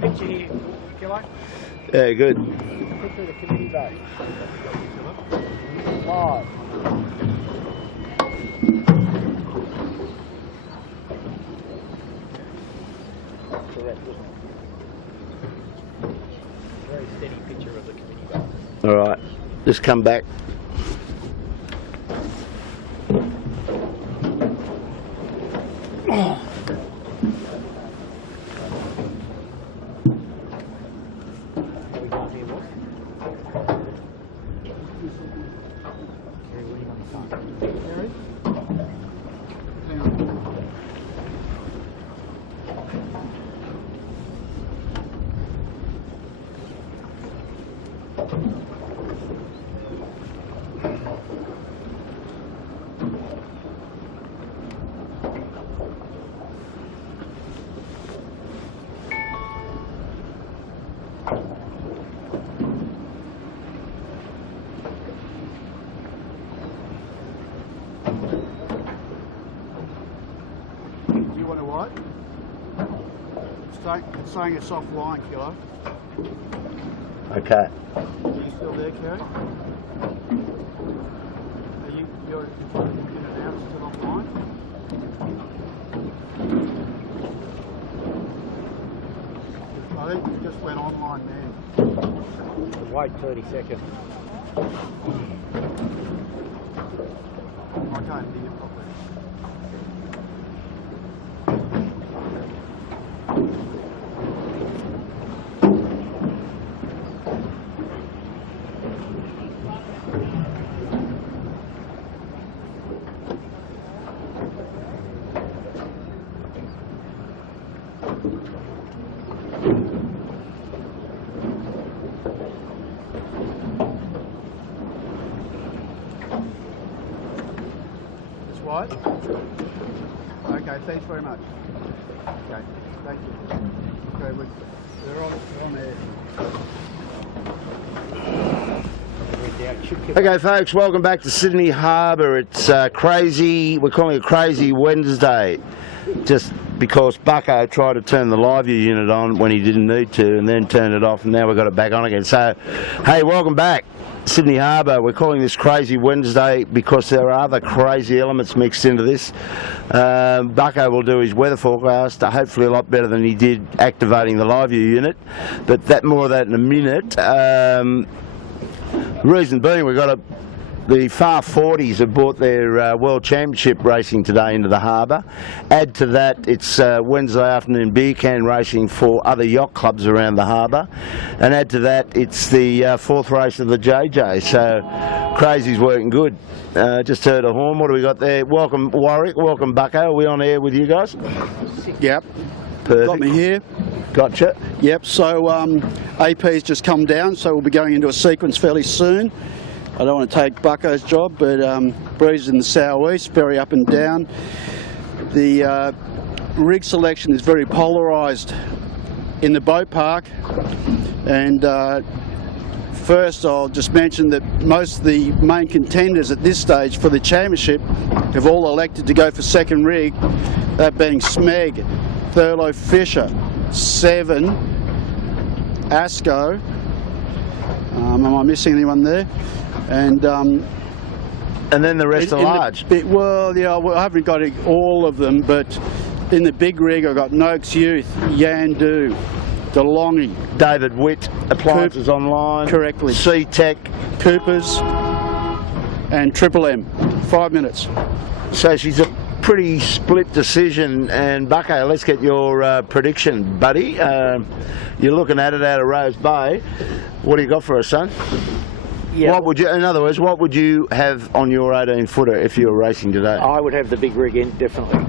Picture here, Kilo. Yeah, good. Picture the committee boat. Live. Correct, isn't it? Very steady picture of the committee boat. All right, just come back. Do you want to what? It's saying it's offline, Kilo. Okay. Are you still there, Kerry? You're in and out, still offline? I think it just went online now. Wait 30 seconds. I can't hear you properly. It's what? Okay, thanks very much. Okay, thank you. Okay, we're on air. Okay, folks, welcome back to Sydney Harbour. It's crazy. We're calling it Crazy Wednesday, just because Bucko tried to turn the live view unit on when he didn't need to, and then turned it off, and now we've got it back on again. So, hey, welcome back, Sydney Harbour. We're calling this Crazy Wednesday because there are other crazy elements mixed into this. Bucko will do his weather forecast, hopefully a lot better than he did activating the live view unit, but more of that in a minute. The reason being, we've got the Far 40s have brought their World Championship racing today into the harbour. Add to that, it's Wednesday afternoon beer can racing for other yacht clubs around the harbour. And add to that, it's the fourth race of the JJ. So, crazy's working good. Just heard a horn. What do we got there? Welcome, Warwick. Welcome, Bucko. Are we on air with you guys? Yep. Perfect. Got me here. Gotcha. Yep, so AP's just come down, so we'll be going into a sequence fairly soon. I don't want to take Bucko's job, but breeze in the southeast, very up and down. The rig selection is very polarised in the boat park, and first I'll just mention that most of the main contenders at this stage for the championship have all elected to go for second rig, that being Smeg, Thurlow Fisher, Seven, Asco. Am I missing anyone there? And then the rest are large. Well, yeah, I haven't got all of them, but in the big rig I've got Noakes Youth, Yandu, DeLonghi, David Witt, Appliances Online. Correctly. C-Tech. Coopers, and Triple M. 5 minutes. So she's a pretty split decision, and Bucko, let's get your prediction, buddy. You're looking at it out of Rose Bay. What do you got for us, son? Yeah. What would you, in other words, what would you have on your 18-footer if you were racing today? I would have the big rig in, definitely.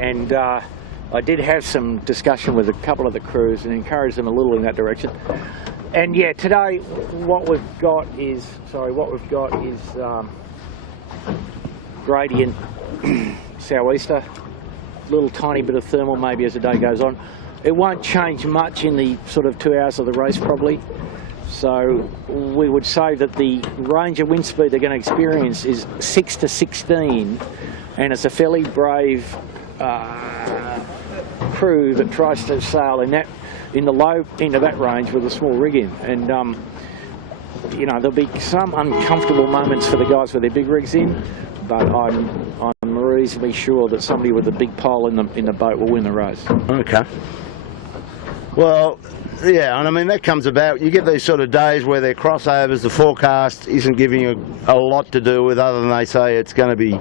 And I did have some discussion with a couple of the crews and encouraged them a little in that direction. And yeah, today what we've got is gradient sou'easter, little tiny bit of thermal maybe as the day goes on. It won't change much in the sort of 2 hours of the race probably. So we would say that the range of wind speed they're going to experience is 6 to 16, and it's a fairly brave crew that tries to sail in that in the low end of that range with a small rig in. And, you know, there'll be some uncomfortable moments for the guys with their big rigs in, but I'm reasonably sure that somebody with a big pole in the boat will win the race. Okay. Well, yeah, and I mean that comes about. You get these sort of days where they're crossovers, the forecast isn't giving you a lot to do with, other than they say it's going to be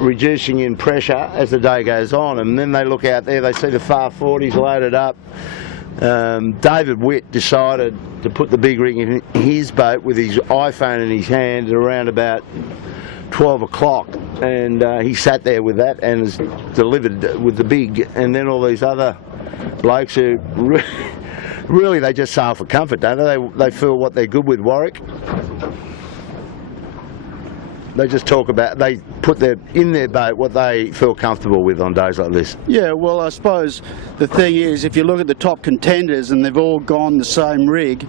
reducing in pressure as the day goes on, and then they look out there, they see the far 40s loaded up. David Witt decided to put the big rig in his boat with his iPhone in his hand around about 12 o'clock, and he sat there with that and has delivered with the big, and then all these other blokes who really they just sail for comfort, don't they? They feel what they're good with, Warwick. They just talk about, they put in their boat what they feel comfortable with on days like this. Yeah, well, I suppose the thing is, if you look at the top contenders and they've all gone the same rig,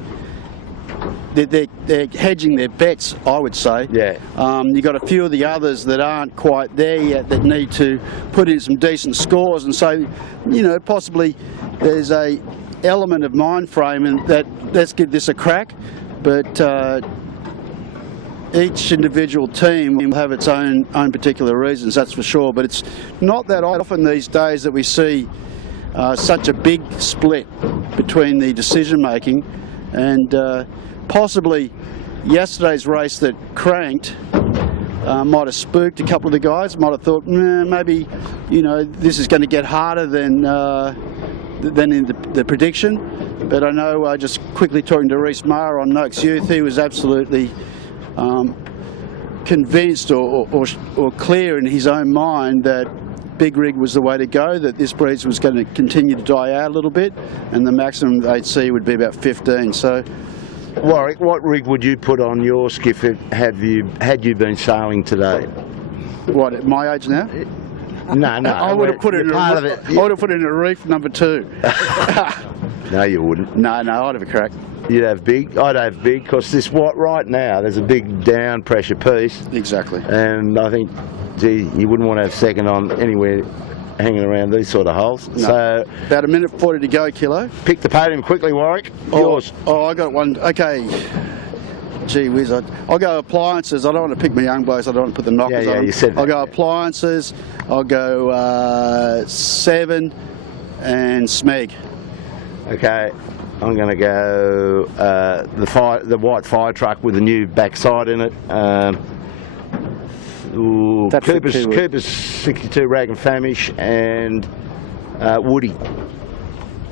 they're hedging their bets, I would say. Yeah. You've got a few of the others that aren't quite there yet that need to put in some decent scores, and so, you know, possibly there's a element of mind frame and that let's give this a crack, but each individual team will have its own particular reasons, that's for sure, but it's not that often these days that we see such a big split between the decision making, and possibly yesterday's race that cranked might have spooked a couple of the guys, might have thought, maybe, you know, this is going to get harder than in the prediction. But I know, just quickly talking to Reece Maher on Noakes Youth, he was absolutely convinced or clear in his own mind that big rig was the way to go, that this breed was going to continue to die out a little bit, and the maximum they'd see would be about 15. So, Warwick, what rig would you put on your skiff had you been sailing today? What, at my age now? No. I would have put it in I would have put it in a reef number 2. No, you wouldn't. No, I'd have a crack. You'd have big. I'd have big, because this right now there's a big down pressure piece. Exactly. And I think, gee, you wouldn't want to have second on anywhere hanging around these sort of holes. No. So about a minute 40 to go, Kilo. Pick the podium quickly, Warwick. Yours. Oh, I got one. Okay. Gee whiz, I'll go appliances. I don't want to pick my young blokes. I don't want to put the knockers on. You said that. I'll go appliances. I'll go 7 and Smeg. Okay. I'm going to go the white fire truck with the new backside in it. Cooper's 62 Rag and Famish, and Woody.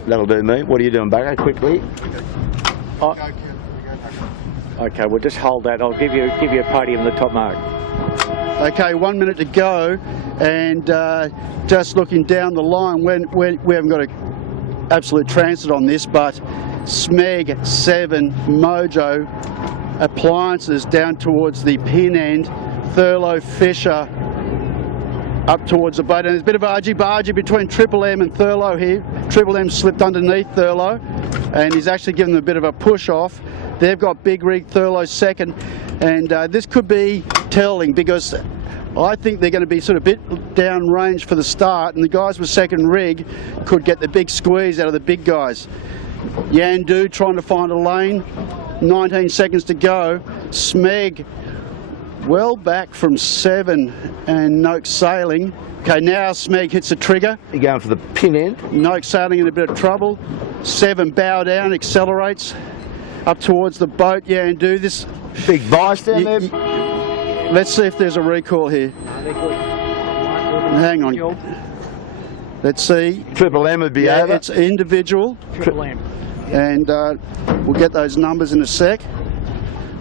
That'll do me. What are you doing, Bucko? Quickly. Okay, we'll just hold that. I'll give you a podium in the top mark. Okay, 1 minute to go, and just looking down the line, we haven't got an absolute transit on this, but Smeg 7, Mojo, appliances down towards the pin end, Thurlow, Fisher up towards the boat, and there's a bit of argy-bargy between Triple M and Thurlow here. Triple M slipped underneath Thurlow, and he's actually given them a bit of a push off. They've got big rig, Thurlow second, and this could be telling, because I think they're going to be sort of a bit down range for the start, and the guys with second rig could get the big squeeze out of the big guys. Yandu trying to find a lane, 19 seconds to go. Smeg well back from 7, and Noakes sailing. Okay, now Smeg hits the trigger. You're going for the pin end. Noakes sailing in a bit of trouble. 7 bow down, accelerates up towards the boat. Yandu, this big vice down there. Let's see if there's a recall here. Hang on. Let's see. Triple M would be over. It's individual. Triple M. And we'll get those numbers in a sec.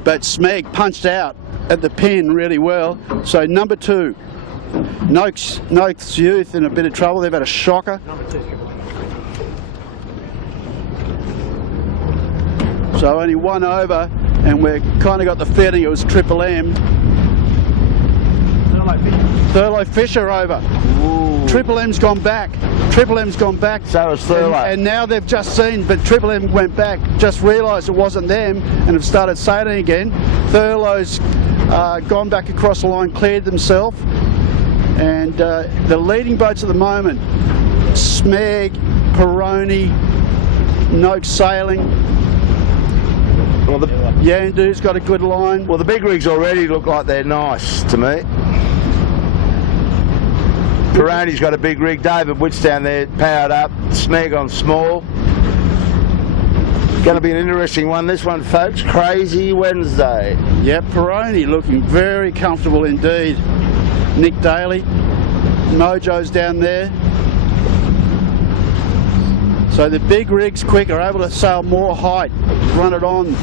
But Smeg punched out at the pin really well. So number 2, Noakes Youth in a bit of trouble. They've had a shocker. So only one over, and we've kind of got the feeling it was Triple M. Thurlow Fisher over. Ooh. Triple M's gone back. Triple M's gone back. So is Thurlow. And now they've just seen, but Triple M went back, just realised it wasn't them, and have started sailing again. Thurlow's gone back across the line, cleared themselves, and the leading boats at the moment, Smeg, Peroni, Noak sailing. Well, Yandu's got a good line. well, the big rigs already look like they're nice to me. Peroni's got a big rig. David Witt's down there, powered up. Smeg on small. Going to be an interesting one, this one, folks. Crazy Wednesday. Yep, Peroni looking very comfortable indeed. Nick Daly. Mojo's down there. So the big rigs quick are able to sail more height, run it on.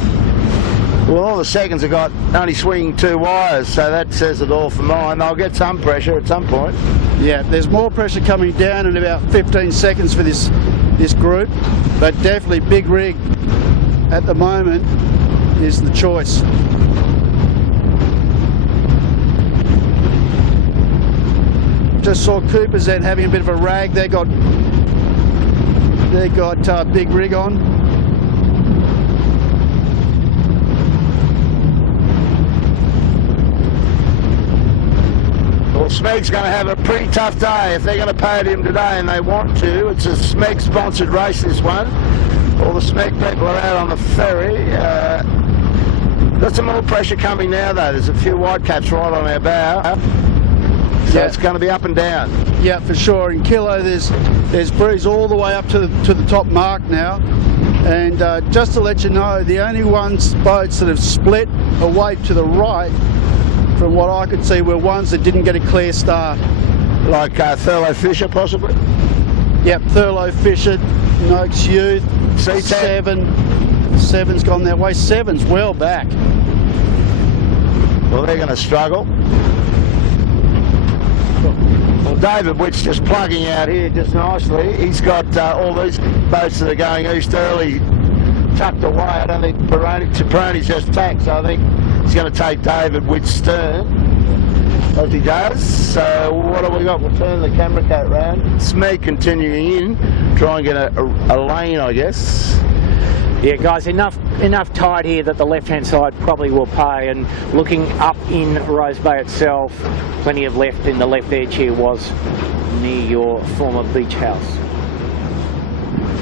Well, all the seconds have got only swinging 2 wires, so that says it all for mine. They'll get some pressure at some point. Yeah, there's more pressure coming down in about 15 seconds for this group, but definitely big rig at the moment is the choice. Just saw Cooper's then having a bit of a rag. They got big rig on. Well, Smeg's going to have a pretty tough day if they're going to pay it him today, and they want to. It's a Smeg-sponsored race, this one. All the Smeg people are out on the ferry. Got some more pressure coming now, though. There's a few white caps right on our bow. So Yeah. it's going to be up and down. Yeah, for sure. In Kilo, there's breeze all the way up to the top mark now. And just to let you know, the only boats that have split away to the right, from what I could see, were ones that didn't get a clear start. Like Thurlow Fisher, possibly. Yep, Thurlow Fisher, Noakes Youth, C10. Seven's gone that way. Seven's well back. Well, they're going to struggle. Well, David Witt's just plugging out here just nicely. He's got all these boats that are going east early tucked away. I don't think Peroni's just tacked, so I think he's going to take David Witt's stern as he does. So what have we got? We'll turn the camera cat round. Smeg continuing in, try and get a lane, I guess. Yeah, guys, enough tide here that the left-hand side probably will pay, and looking up in Rose Bay itself, plenty of left in the left edge here was near your former beach house.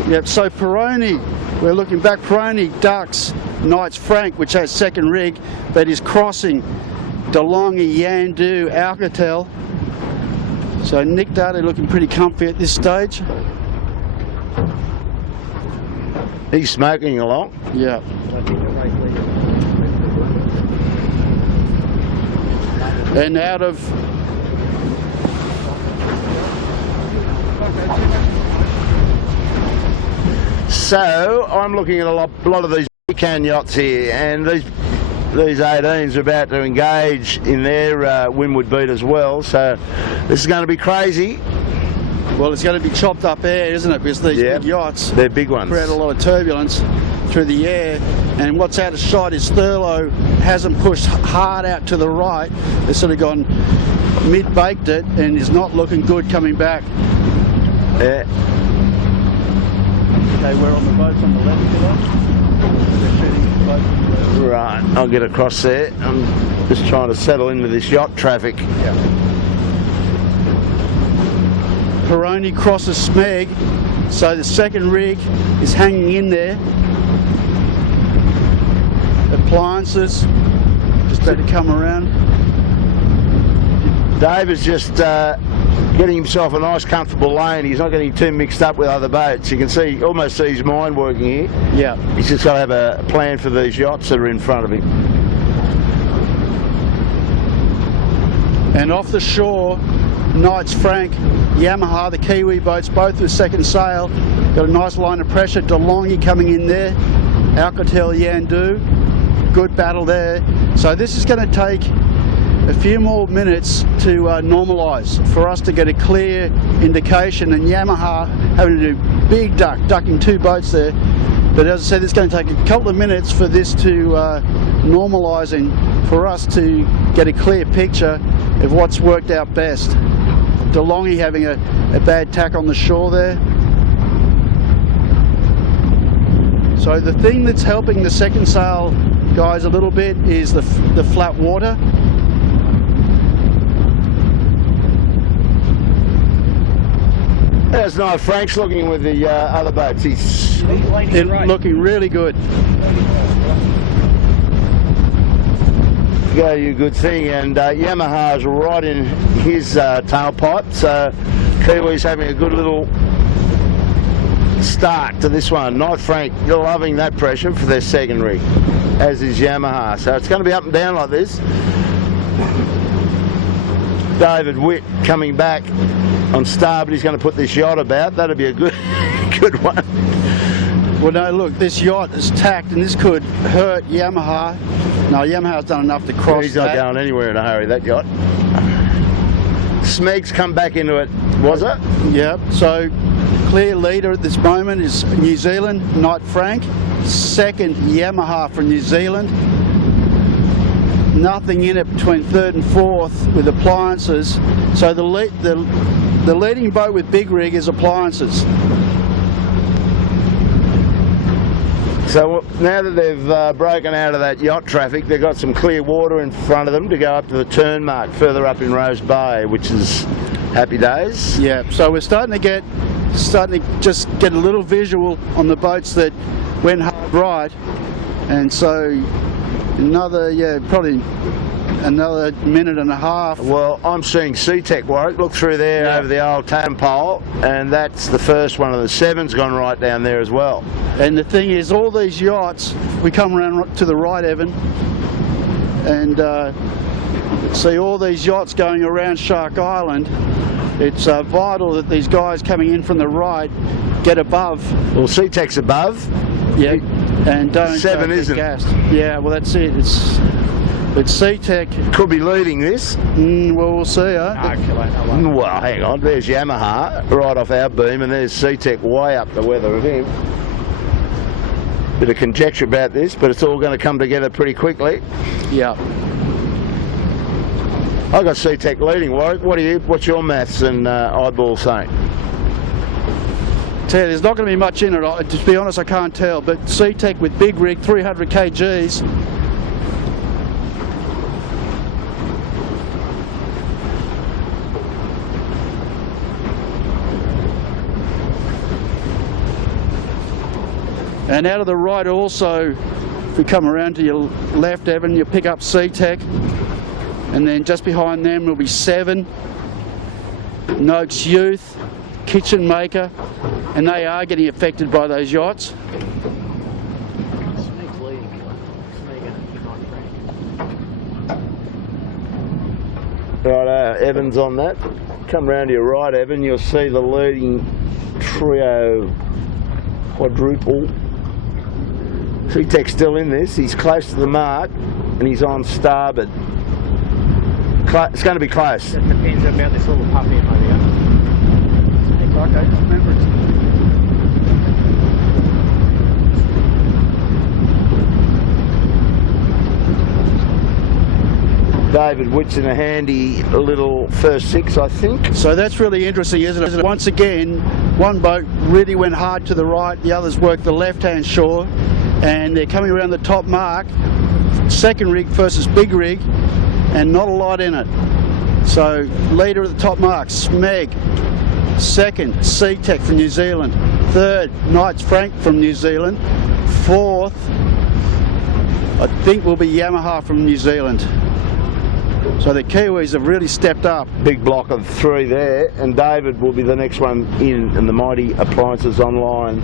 Yep, so Peroni, we're looking back, Peroni ducks Knights Frank, which has second rig, but is crossing DeLonghi, Yandu, Alcatel. So Nick Daly looking pretty comfy at this stage. He's smoking along. Yeah. And out of So I'm looking at a lot of these can yachts here, and these 18s are about to engage in their windward beat as well. So this is going to be crazy. well, it's going to be chopped up air, isn't it? Because these big yachts, they're big ones, create a lot of turbulence through the air. And what's out of shot is Thurlow hasn't pushed hard out to the right. They've sort of gone mid-baked it and is not looking good coming back. Yeah. Okay, we're on the boats on the left here. They're shooting the boats on the left. Right, I'll get across there. I'm just trying to settle in with this yacht traffic. Yeah. Peroni crosses Smeg, so the second rig is hanging in there. Appliances just better come around. David's just getting himself a nice comfortable lane. He's not getting too mixed up with other boats. You can see, almost see his mind working here. Yeah. He's just got to have a plan for these yachts that are in front of him. And off the shore, Knights Frank, Yamaha, the Kiwi boats, both with second sail. Got a nice line of pressure. DeLonghi coming in there. Alcatel, Yandu. Good battle there. So this is going to take a few more minutes to normalise for us to get a clear indication, and Yamaha having to do big ducking 2 boats there. But as I said, it's going to take a couple of minutes for this to normalise and for us to get a clear picture of what's worked out best. DeLonghi having a bad tack on the shore there. So the thing that's helping the second sail guys a little bit is the flat water. How's Knight Frank's looking with the other boats? He's looking really good. Go, you good thing, and Yamaha's right in his tailpipe, so Kiwi's having a good little start to this one. Knight Frank, you're loving that pressure for their second rig, as is Yamaha, so it's going to be up and down like this. David Witt coming back on starboard, he's going to put this yacht about. That'll be a good one. Well, no, look, this yacht is tacked, and this could hurt Yamaha. No, Yamaha's done enough to cross. He's not going anywhere in a hurry, that yacht. Smeg's come back into it, was it? Yeah, so clear leader at this moment is New Zealand, Knight Frank. Second, Yamaha from New Zealand. Nothing in it between third and fourth with appliances. So the leading boat with big rig is appliances. So now that they've broken out of that yacht traffic, they've got some clear water in front of them to go up to the turn mark further up in Rose Bay, which is happy days. Yeah, so we're starting to just get a little visual on the boats that went hard right, and so probably another minute and a half. Well, I'm seeing SeaTech Warwick. Look through there over the old totem pole, and that's the first one of the seven's gone right down there as well. And the thing is, all these yachts, we come around to the right, Evan, and see all these yachts going around Shark Island. It's vital that these guys coming in from the right get above. Well, SeaTech's above. Yeah, and don't Seven get isn't. gassed. Yeah, well that's it. It's SeaTech. Could be leading this. Well, we'll see, huh? Well, hang on. There's Yamaha right off our beam, and there's SeaTech way up the weather of him. Bit of conjecture about this, but it's all going to come together pretty quickly. Yeah. I got SeaTech leading. Warwick, what's your maths and eyeball saying? Tell you, there's not going to be much in it. To be honest, I can't tell. But SeaTech with big rig, 300 kgs. And out of the right also, if we come around to your left, Evan, you pick up SeaTech. And then just behind them will be Seven, Noakes Youth, Kitchen Maker, and they are getting affected by those yachts. Right, Evan's on that. Come round to your right, Evan, you'll see the leading trio quadruple. SeaTech's still in this. He's close to the mark, and he's on starboard. It's going to be close. It depends about this little puppy in my view. Okay, remember David Witt's in a handy little first six, I think. So that's really interesting, isn't it? Once again, one boat really went hard to the right, the others worked the left-hand shore, and they're coming around the top mark, second rig versus big rig, and not a lot in it. So leader at the top mark, Smeg. Second, SeaTech from New Zealand. Third, Knight Frank from New Zealand. Fourth, I think will be Yamaha from New Zealand. So the Kiwis have really stepped up. Big block of three there, and David will be the next one in the Mighty Appliances Online,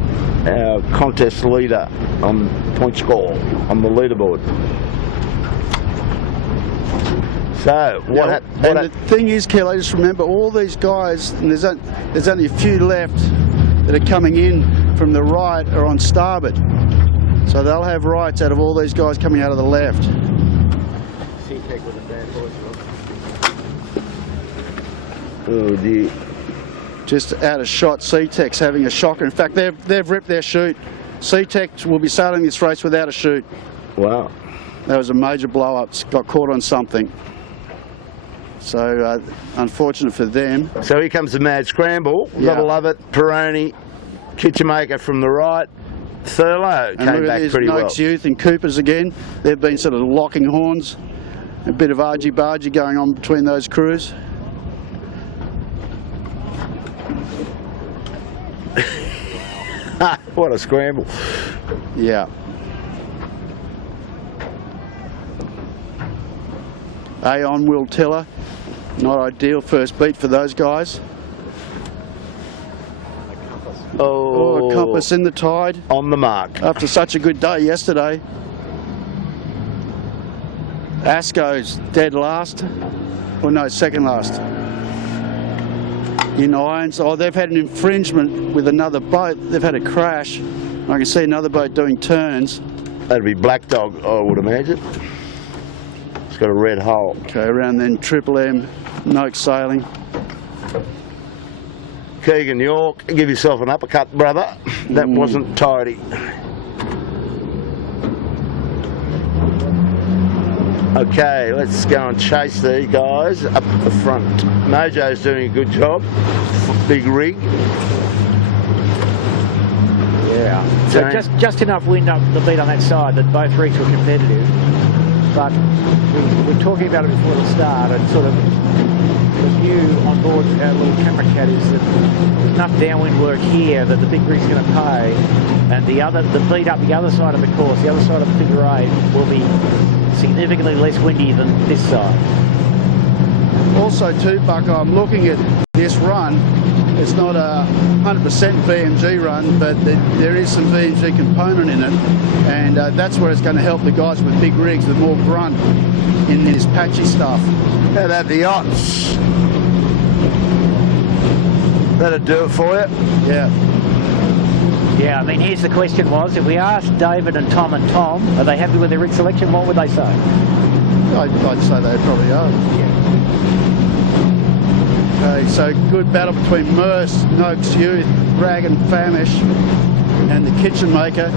our contest leader on point score on the leaderboard. So the thing is, Kelly, just remember all these guys, and there's only a few left that are coming in from the right are on starboard. So they'll have rights out of all these guys coming out of the left. SeaTech with a bad voice. Oh dear. Just out of shot, SeaTech's having a shocker. In fact, they've ripped their chute. SeaTech will be sailing this race without a chute. Wow. That was a major blow-up. Got caught on something. So unfortunate for them. So here comes the mad scramble. Yeah. Gotta love it. Peroni, Kitchenmaker from the right. Thurlow came back pretty well. Noakes Youth and Coopers again. They've been sort of locking horns. A bit of argy-bargy going on between those crews. What a scramble. Yeah. Aon Will Tiller, not ideal first beat for those guys. Oh, Compass in the tide. On the mark. After such a good day yesterday. Asco's dead last. Or no, second last. In irons. Oh, they've had an infringement with another boat. They've had a crash. I can see another boat doing turns. That'd be Black Dog, I would imagine. It's got a red hole. Okay, around then Triple M, Noak sailing. Keegan York, give yourself an uppercut, brother. That wasn't tidy. Okay, let's go and chase these guys up the front. Mojo's doing a good job. Big rig. Yeah. So just enough wind up the beat on that side that both rigs were competitive. But we were talking about it before the start, and sort of the view on board our little camera cat is that there's enough downwind work here that the big rig's going to pay, and the beat up the other side of the course, the other side of the figure 8, will be significantly less windy than this side. Also too, Bucko, I'm looking at this run. It's not a 100% VMG run, but there is some VMG component in it, and that's where it's going to help the guys with big rigs with more grunt in this patchy stuff. How about the yachts? That'll do it for you? Yeah. Yeah, I mean, here's the question was, if we asked David and Tom, are they happy with their rig selection, what would they say? I'd say they probably are. Yeah. Okay, so good battle between Merce, Noakes Youth, Dragon Famish and the Kitchen Maker.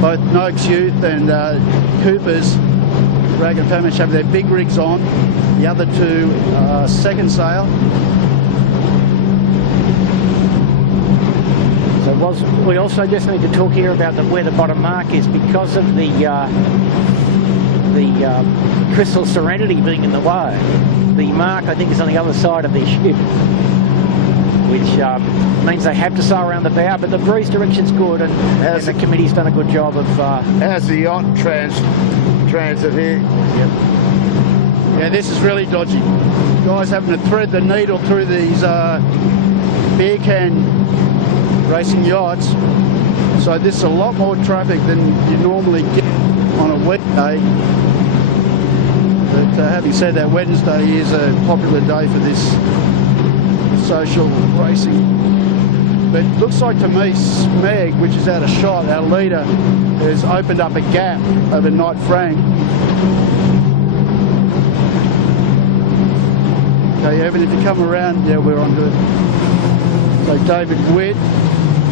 Both Noakes Youth and Coopers, Dragon Famish, have their big rigs on. The other two second sail. So we also just need to talk here about where the bottom mark is because of the Crystal Serenity being in the way. The mark, I think, is on the other side of their ship, which means they have to sail around the bow, but the breeze direction's good, and the committee's done a good job of... How's the yacht transit here? Yep. Yeah, this is really dodgy. Guys having to thread the needle through these beer can racing yachts. So this is a lot more traffic than you normally get on a weekday. But having said that, Wednesday is a popular day for this social racing. But it looks like to me Smeg, which is out of shot, our leader, has opened up a gap over Knight Frank. Okay, Evan, if you come around, yeah, we're onto it. So David Witt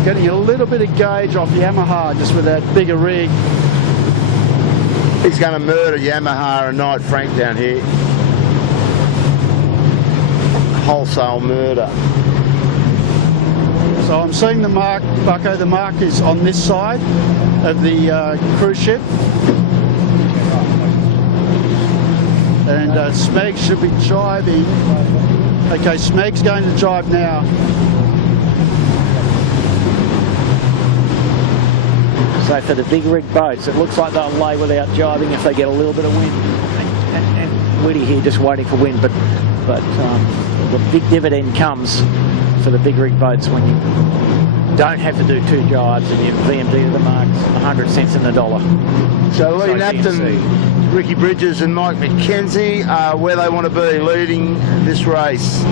getting a little bit of gauge off Yamaha just with that bigger rig. He's going to murder Yamaha and Knight Frank down here. Wholesale murder. So I'm seeing the mark, Bucko, the mark is on this side of the cruise ship. And Smeg should be jibing. Okay, Smeg's going to jibe now. So for the big rig boats, it looks like they'll lay without jibing if they get a little bit of wind. And Woody here just waiting for wind, but the big dividend comes for the big rig boats when you don't have to do two jibes and you VMD to the marks 100 cents in the dollar. So Lee Napton, Ricky Bridges and Mike McKenzie are where they want to be leading this race.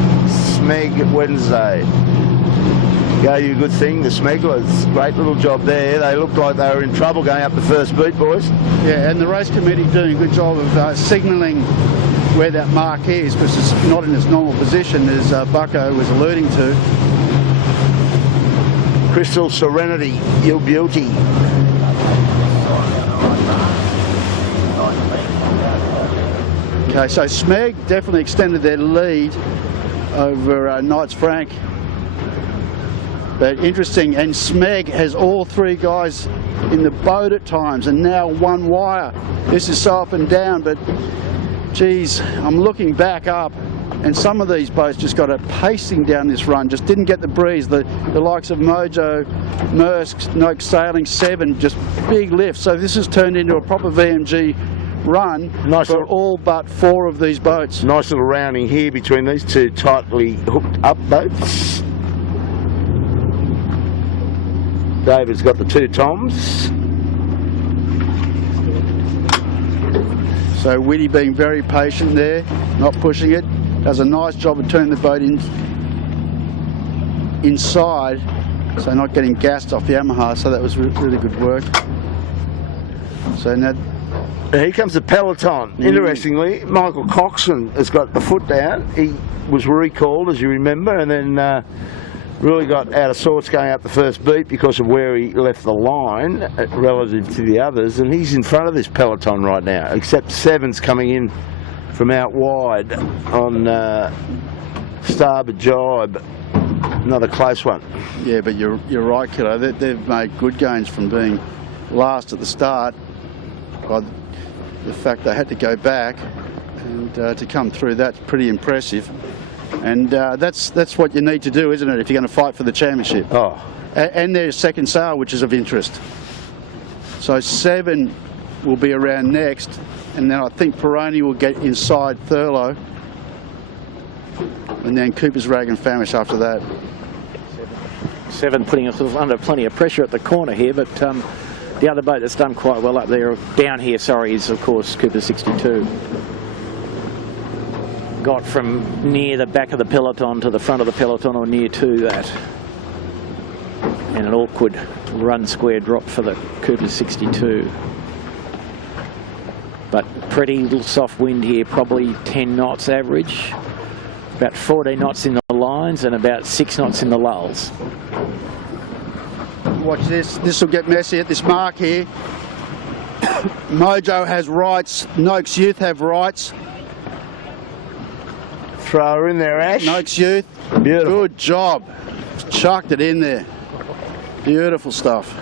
Smeg Wednesday. Gave you a good thing, the Smegglers. Great little job there. They looked like they were in trouble going up the first beat, boys. Yeah, and the race committee doing a good job of signalling where that mark is, because it's not in its normal position, as Bucko was alluding to. Crystal Serenity, your beauty. Okay, so Smeg definitely extended their lead over Knights Frank. But interesting, and Smeg has all three guys in the boat at times, and now one wire. This is so up and down, but geez, I'm looking back up, And some of these boats just got it pacing down this run, just didn't get the breeze. The likes of Mojo, Maersk, Noak Sailing, 7, just big lift. So this has turned into a proper VMG run for all but 4 of these boats. Nice little rounding here between these two tightly hooked up boats. David's got the 2 toms. So Whitty being very patient there, not pushing it. Does a nice job of turning the boat inside, so not getting gassed off Yamaha, so that was really good work. So now... Here comes the peloton. Interestingly, Michael Coxon has got the foot down. He was recalled, as you remember, and then really got out of sorts going up the first beat because of where he left the line relative to the others, and he's in front of this peloton right now, except 7's coming in from out wide on starboard jibe. Another close one. Yeah, but you're right, kiddo. They've made good gains from being last at the start by the fact they had to go back, and to come through, that's pretty impressive. And that's what you need to do, isn't it, if you're going to fight for the championship? Oh. And there's second sail, which is of interest. So 7 will be around next, and then I think Peroni will get inside Thurlow, and then Cooper's Rag and Famish after that. 7 putting us under plenty of pressure at the corner here, but the other boat that's done quite well up there, down here, sorry, is of course Cooper 62. Got from near the back of the peloton to the front of the peloton, or near to that. And an awkward run square drop for the Cooper 62. But pretty little soft wind here, probably 10 knots average. About 14 knots in the lines and about 6 knots in the lulls. Watch this. This will get messy at this mark here. Mojo has rights. Noakes Youth have rights. Throw her in there, Ash. Noakes Youth. Beautiful. Good job. Chucked it in there. Beautiful stuff.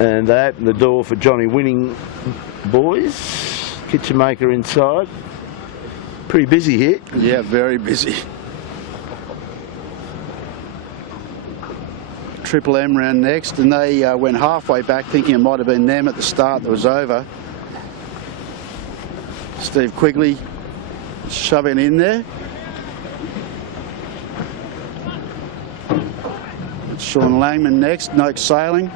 And they open the door for Johnny Winning boys. Kitchen maker inside. Pretty busy here. Yeah, very busy. Triple M round next, and they went halfway back thinking it might have been them at the start that was over. Steve Quigley shoving in there. Sean Langman next, Noakes Sailing.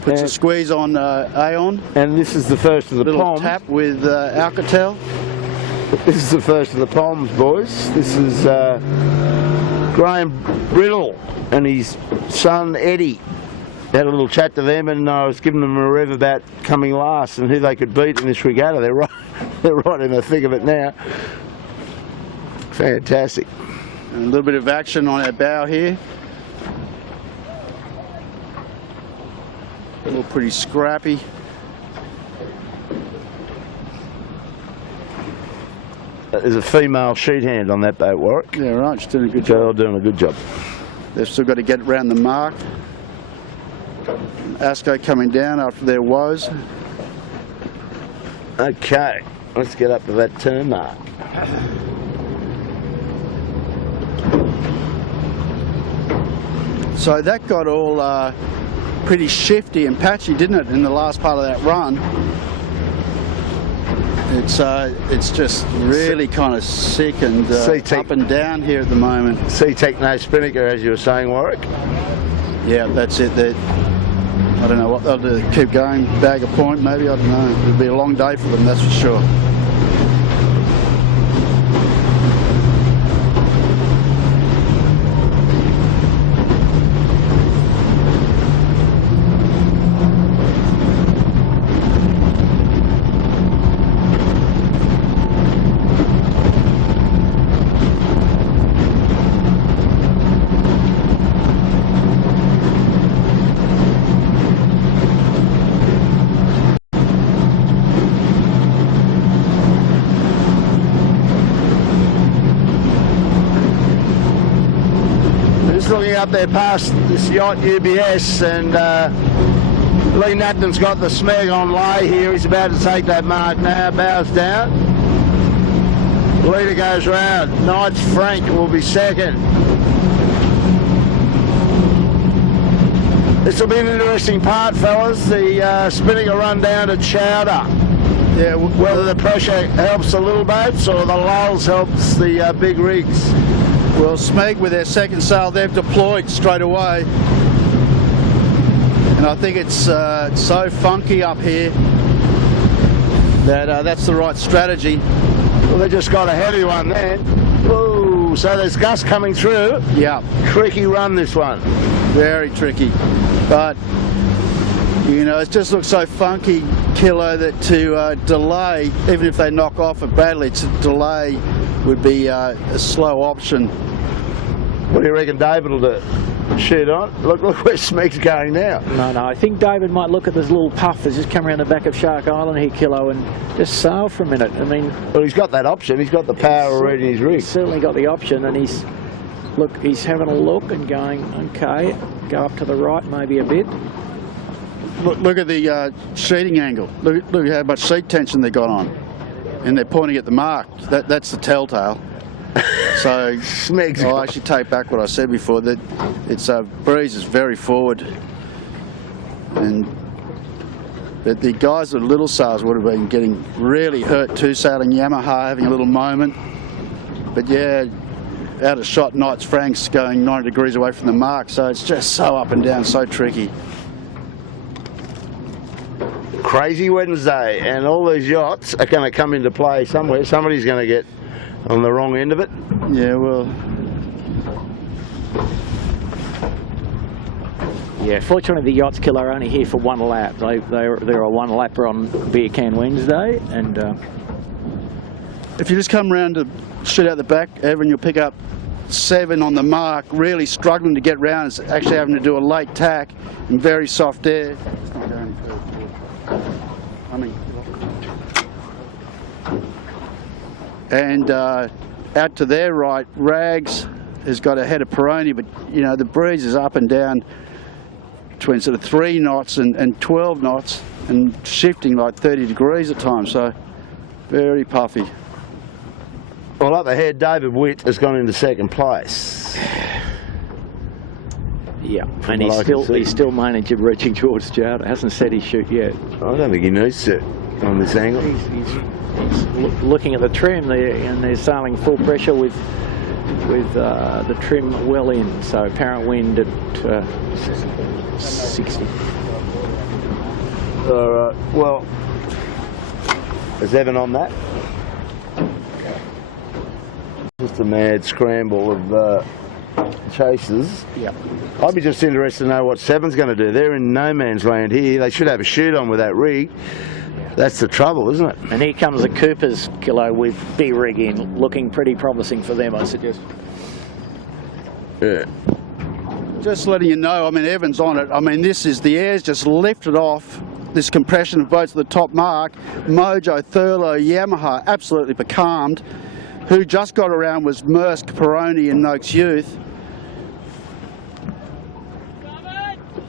Puts a squeeze on Aon. And this is the first of the little Poms. Tap with Alcatel. This is the first of the Poms, boys. This is Graham Brittle and his son Eddie. Had a little chat to them, and I was giving them a rev about coming last and who they could beat in this regatta. They're right in the thick of it now. Fantastic. And a little bit of action on our bow here. All pretty scrappy. There's a female sheet hand on that boat, Warwick. Yeah, right. She's doing a good job. Girl doing a good job. They've still got to get around the mark. Asco coming down after their woes. Okay, let's get up to that turn mark. So that got all pretty shifty and patchy, didn't it, in the last part of that run? It's just really kind of sick and up and down here at the moment. Techno Spinnaker, as you were saying, Warwick. Yeah, that's it. I don't know what they'll do. Keep going, bag a point maybe, I don't know. It'll be a long day for them, that's for sure. Looking up there past this yacht UBS, and Lee Natton's got the smeg on lay here. He's about to take that mark now. Bows down. Leader goes round. Knights Frank will be second. This will be an interesting part, fellas. The spinning a run down to Chowder. Yeah, Whether the pressure helps the little boats or the lulls helps the big rigs. well, Smeg with their second sail, they've deployed straight away. And I think it's so funky up here that that's the right strategy. Well, they just got a heavy one there. Ooh, so there's gusts coming through. Yeah, Tricky run, this one. very tricky. But, you know, it just looks so funky, Kilo, that to delay, even if they knock off it badly, to delay would be a slow option. What do you reckon David will do? Shoot on? Look where Smeg's going now. No, I think David might look at this little puff that's just come around the back of Shark Island here, Kilo, and just sail for a minute. I mean, Well, he's got that option. He's got the power already in his rig. he's certainly got the option, and he's having a look and going, okay, go up to the right maybe a bit. Look at the sheeting angle. Look how much seat tension they got on. And they're pointing at the mark. That's the telltale. So Smeg's I got- actually take back what I said before, that it's breeze is very forward. And but the guys with little sails would have been getting really hurt too, sailing Yamaha, having a little moment. But yeah, out of shot, Knights Frank's going 90 degrees away from the mark, so it's just so up and down, so tricky. Crazy Wednesday, and all these yachts are going to come into play somewhere. Somebody's going to get on the wrong end of it. Yeah, well, Yeah, fortunately the yachts, Kilo, are only here for one lap. They're a one lapper on Beer Can Wednesday, and if you just come round to shoot out the back, Evan, you'll pick up 7 on the mark, really struggling to get round. It's actually having to do a late tack in very soft air. It's not going further forward. And out to their right, Rags has got ahead of Peroni, but you know the breeze is up and down between sort of 3 knots and 12 knots, and shifting like 30 degrees at times. So very puffy. Well, up ahead, David Witt has gone into second place. yeah, From and what I can see. he's still managing reaching towards Chowder. Hasn't said he shoot yet. I don't think he needs to on this angle. He's looking at the trim there, and they're sailing full pressure with the trim well in. So apparent wind at 60. All right. Well, is Evan on that? Just a mad scramble of chasers. Yep. I'd be just interested to know what Seven's going to do. They're in no man's land here. They should have a shoot on with that rig. That's the trouble, isn't it? And here comes the Coopers, Kilo, with big rig in, looking pretty promising for them, I suggest. Yeah. Just letting you know, I mean, Evan's on it. I mean, the air's just lifted off this compression of boats at the top mark. Mojo, Thurlow, Yamaha, absolutely becalmed. Who just got around was Maersk, Peroni and Noakes Youth.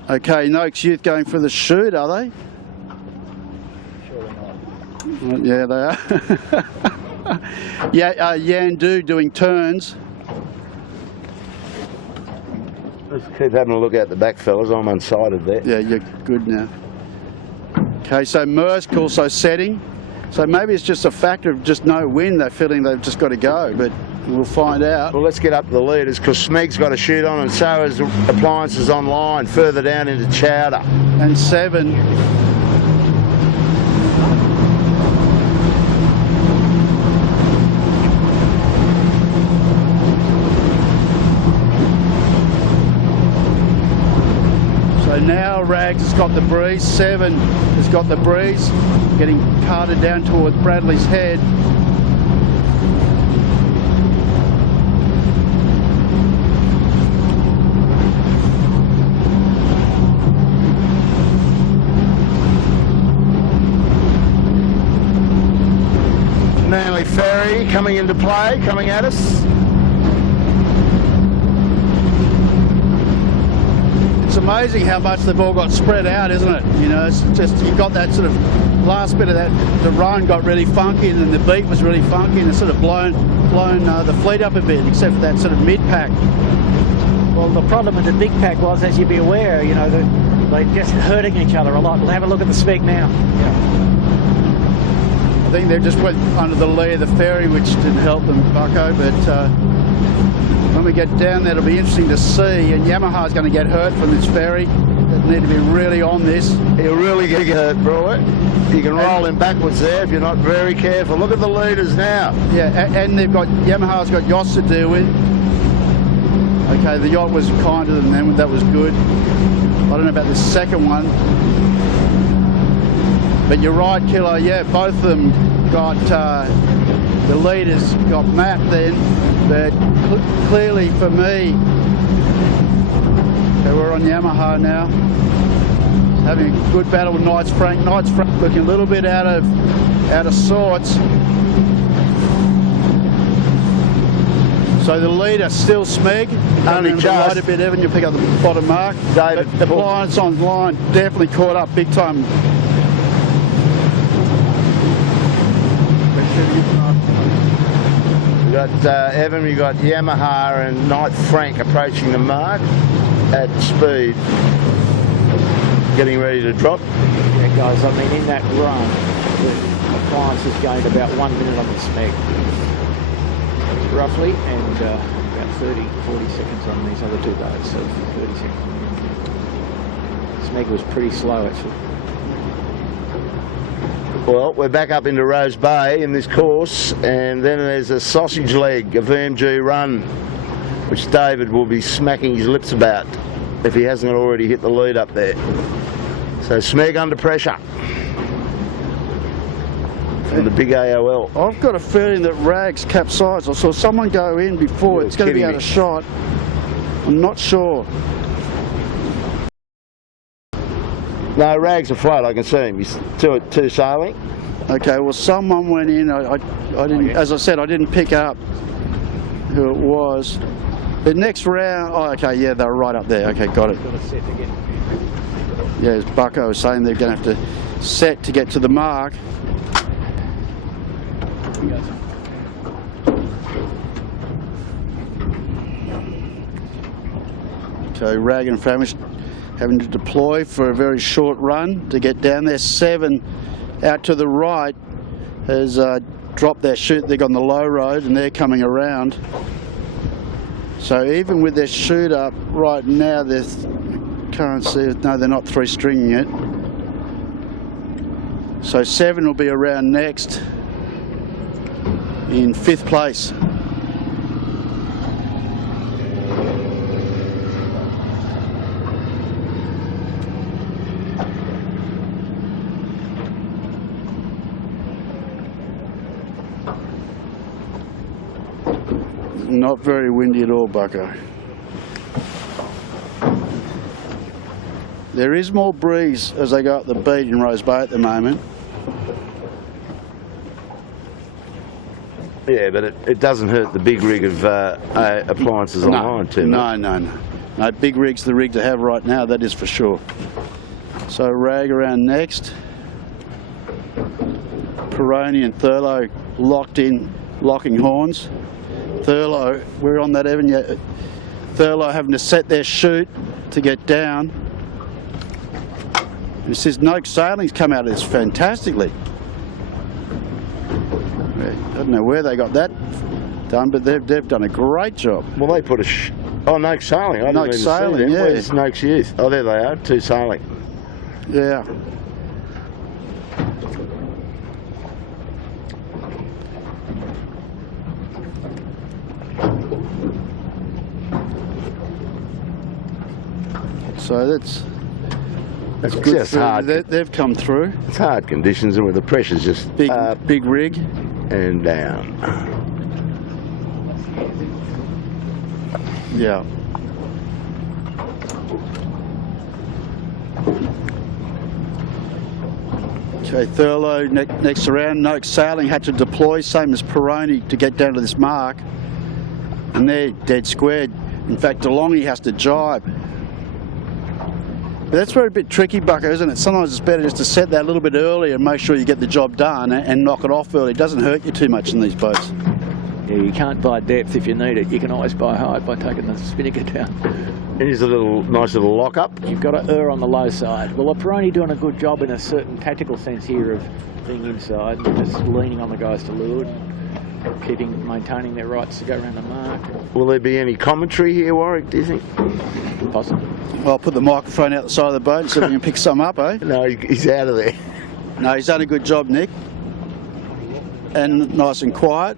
Okay, Noakes Youth going for the shoot, are they? Yeah, they are. Yeah, Yandu doing turns. Let's keep having a look out the back, fellas. I'm unsighted there. Yeah, you're good now. Okay, so Maersk also setting. So maybe it's just a factor of just no wind. They're feeling they've just got to go, but we'll find out. Well, let's get up to the leaders because Smeg's got a shoot on and so has Appliances Online further down into Chowder. And 7. So now Rags has got the breeze, 7 has got the breeze, getting carted down towards Bradley's head. Manly Ferry coming into play, coming at us. It's amazing how much they've all got spread out, isn't it? You know, it's just, you've got that sort of last bit of that, the run got really funky and then the beat was really funky and it's sort of blown the fleet up a bit, except for that sort of mid-pack. Well, the problem with the big pack was, as you'd be aware, you know, they're just hurting each other a lot. We'll have a look at the spec now. I think they just went under the lee of the ferry, which didn't help them, Bucko, but when we get down there, it'll be interesting to see, and Yamaha's going to get hurt from this ferry. They need to be really on this. You're really going to get hurt, bro. You can roll him backwards there if you're not very careful. Look at the leaders now. Yeah, and they've got, Yamaha's got yachts to deal with. Okay, the yacht was kinder than them, that was good. I don't know about the second one. But you're right, Killer, yeah, both of them got, the leaders got mapped then, but clearly for me, okay, we're on Yamaha now, having a good battle with Knights Frank. Knights Frank looking a little bit out of sorts. So the leader still Smeg. Only just. Right a bit, Evan, you pick up the bottom mark. David, but the Lions on line definitely caught up big time. You got Evan, you got Yamaha and Knight Frank approaching the mark at speed, getting ready to drop. Yeah, guys, I mean, in that run, the appliance is gained about 1 minute on the Smeg, roughly, and about 40 seconds on these other two boats, so 30 seconds. Smeg was pretty slow, actually. Well, we're back up into Rose Bay in this course, and then there's a sausage leg, a VMG run, which David will be smacking his lips about if he hasn't already hit the lead up there. So Smeg under pressure from the big AOL. I've got a feeling that Rags capsized. I saw someone go in before. It's going to be out of shot. I'm not sure. No, Rags afloat, I can see him. He's two sailing. Okay, well, someone went in. I didn't, as I said, I didn't pick up who it was. The next round, oh, okay, yeah, they were right up there. Okay, got it. Got to set again. Yeah, as Bucko was saying, they're going to have to set to get to the mark. So Rag and Famish having to deploy for a very short run to get down there. 7 out to the right has dropped their chute. They're on the low road and they're coming around. So even with their chute up right now, they can't see it. No, they're not 3-stringing it. So 7 will be around next in 5th place. Not very windy at all, Bucko. There is more breeze as they go up the beat in Rose Bay at the moment. Yeah, but it doesn't hurt the big rig of appliances on line too much. No, big rig's the rig to have right now, that is for sure. So Rag around next. Peroni and Thurlow locked in, locking horns. Thurlow, we're on that, Evan, yet. Thurlow having to set their chute to get down. And it says Noak Sailing's come out of this fantastically. I don't know where they got that done, but they've done a great job. Well, they put a Noak Sailing. I didn't even see them. Yeah. Where's Noak's Youth? Oh, there they are, 2 sailing. Yeah. So that's good. Just hard. They've come through. It's hard conditions, and with the pressure's just Big rig. and down. Yeah. Okay, Thurlow next around. Noak Sailing had to deploy, same as Peroni, to get down to this mark. And they're dead squared. In fact, DeLonghi has to jibe. But that's where it's a bit tricky, Bucko, isn't it? Sometimes it's better just to set that a little bit earlier and make sure you get the job done and knock it off early. It doesn't hurt you too much in these boats. Yeah, you can't buy depth if you need it. You can always buy height by taking the spinnaker down. Here's a nice little lock up. You've got to err on the low side. Well, Peroni doing a good job in a certain tactical sense here of being inside and just leaning on the guys to leeward, maintaining their rights to go around the mark. Will there be any commentary here, Warwick, do you think? Possible. Well, I'll put the microphone out the side of the boat and see if we can pick some up, eh? No, he's out of there. No, he's done a good job, Nick. And nice and quiet.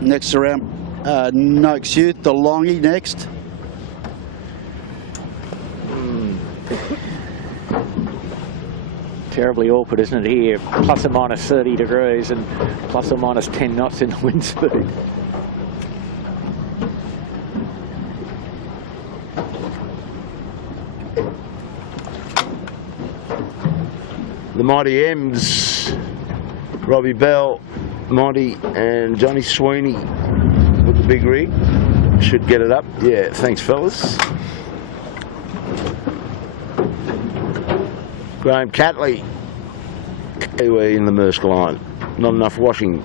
Next around Noakes Youth, the Longy next. Terribly awkward, isn't it, here? Plus or minus 30 degrees and plus or minus 10 knots in the wind speed. The Mighty M's, Robbie Bell, Monty and Johnny Sweeney with the big rig. Should get it up. Yeah, thanks fellas. Graham Catley, Kiwi in the Maersk line. Not enough washing.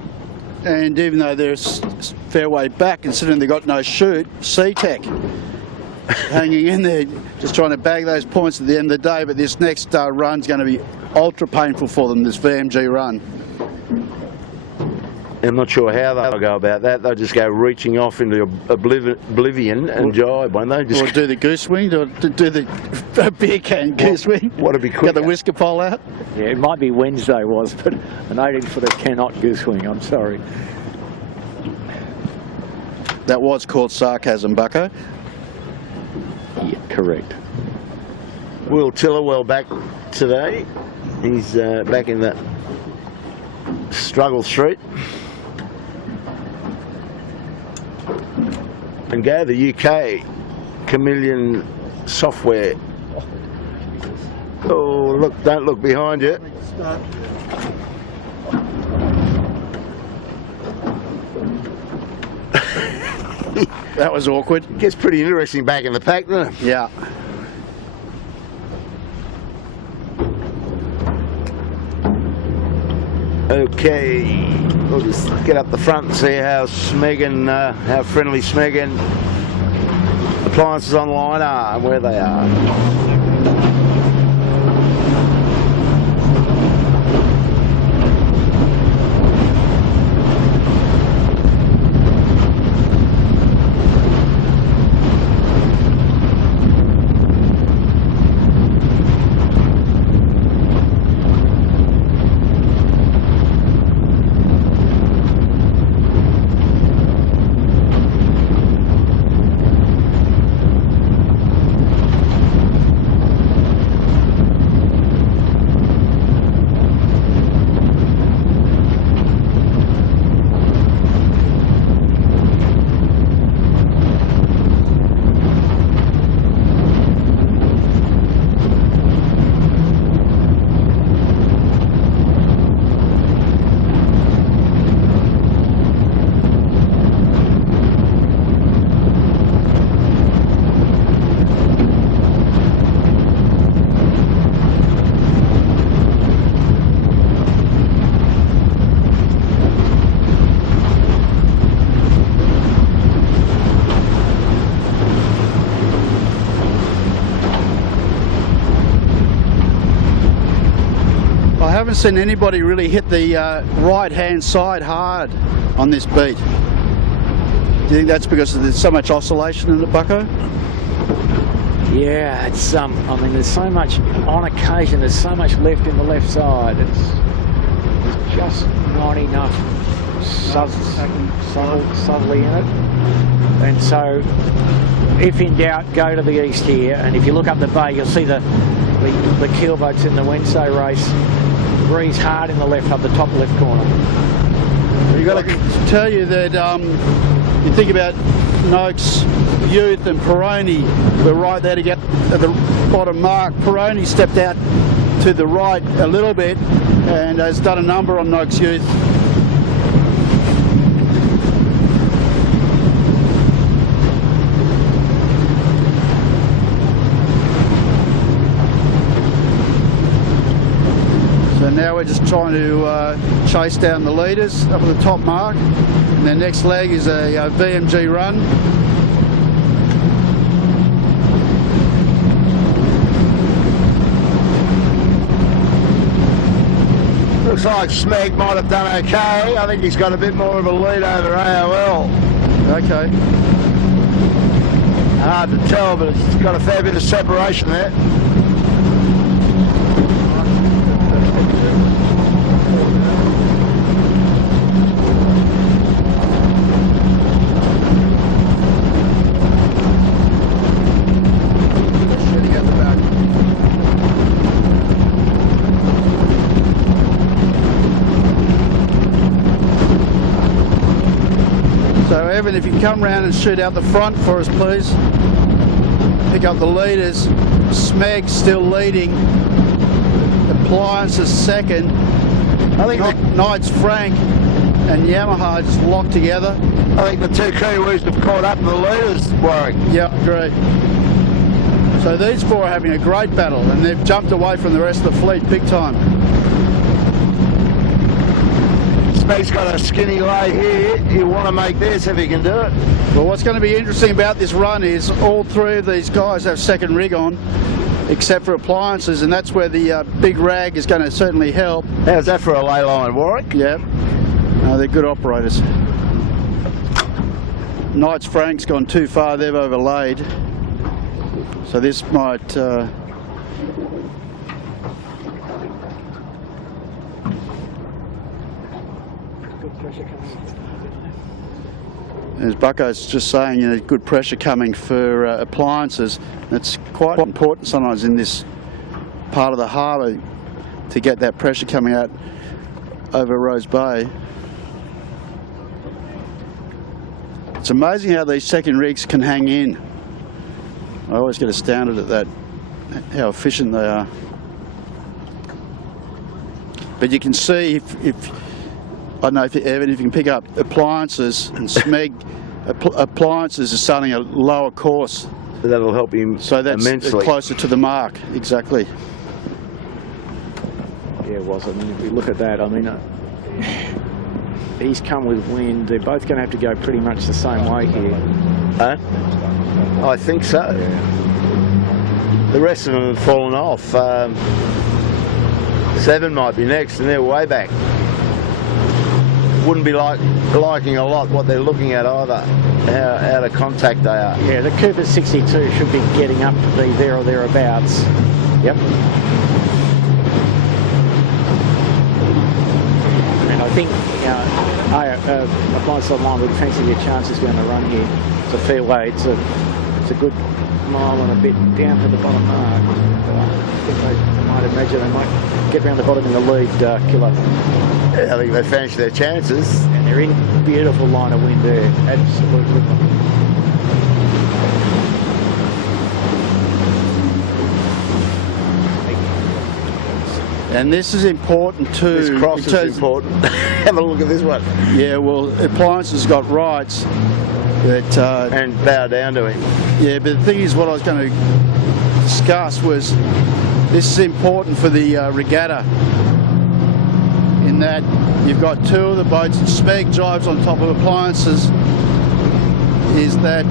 And even though they're a fair way back, considering they've got no chute, C-Tech hanging in there, just trying to bag those points at the end of the day. But this next run's going to be ultra painful for them, this VMG run. I'm not sure how they'll go about that. They'll just go reaching off into oblivion and jibe, won't they? Just or do the goose wing, or do the beer can goose wing. What'd be quicker? Get the whisker pole out. Yeah, it might be Wednesday but an 18-footer cannot goose wing, I'm sorry. That was called sarcasm, Bucko. Yeah, correct. Will Tillerwell back today. He's back in that struggle street. And go the UK Chameleon Software. Oh, look, don't look behind you. That was awkward. Gets pretty interesting back in the pack, doesn't it? Yeah. Okay, we'll just get up the front and see how how friendly Smegan appliances online are and where they are. I haven't seen anybody really hit the right-hand side hard on this beat. Do you think that's because there's so much oscillation in the Bucko? Yeah, it's I mean, there's so much on occasion. There's so much left in the left side. There's just not enough subtly in it. And so, if in doubt, go to the east here. And if you look up the bay, you'll see the keel boats in the Wednesday race. Breeze hard in the left, up the top left corner. You've got to tell you that you think about Noakes Youth and Peroni were right there to get at the bottom mark. Peroni stepped out to the right a little bit and has done a number on Noakes Youth. now we're just trying to chase down the leaders up at the top mark. And their next leg is a VMG run. Looks like Smeg might have done okay. I think he's got a bit more of a lead over AOL. Okay. Hard to tell, but it's got a fair bit of separation there. Shooting at the back. So Evan, if you can come round and shoot out the front for us, please. Pick up the leaders. Smeg still leading. Appliances second. I think Knights Frank and Yamaha just locked together. I think the two Kiwis have caught up to the leaders, Warwick. Yeah, great. So these four are having a great battle, and they've jumped away from the rest of the fleet big time. Smeg's got a skinny lay here. You want to make this if he can do it. Well, what's going to be interesting about this run is all three of these guys have second rig on, except for appliances, and that's where the big rag is going to certainly help. How's that for a lay line, Warwick? Yeah, they're good operators. Knights Frank's gone too far, they've overlaid. So this might... As Bucko's just saying, you know, good pressure coming for appliances. It's quite important sometimes in this part of the harbour to get that pressure coming out over Rose Bay. It's amazing how these second rigs can hang in. I always get astounded at that, how efficient they are. But you can see if I don't know if Evan, if you can pick up appliances and Smeg appliances is starting a lower course. So that'll help him so that's immensely. Closer to the mark, exactly. Yeah, it was. I mean, if we look at that, I mean, he's come with wind. They're both going to have to go pretty much the same way here. Huh? I think so. Yeah. The rest of them have fallen off. 7 might be next, and they're way back. Wouldn't be liking a lot what they're looking at either, how out of contact they are. Yeah, the Cooper 62 should be getting up to be there or thereabouts. Yep. And I think Appliance Online would fancy their chances down the run here. It's a fair way. It's a good mile and a bit down to the bottom mark. I think they might imagine they might get round the bottom in the lead, Killer. Yeah, I think they fancy their chances. And they're in beautiful line of wind there, absolutely. And this is important too. This cross is important. Have a look at this one. Yeah, well, Appliances got rights. But, and bow down to him. Yeah, but the thing is, what I was going to discuss was this is important for the regatta in that you've got two of the boats and Smeg drives on top of Appliances. Is that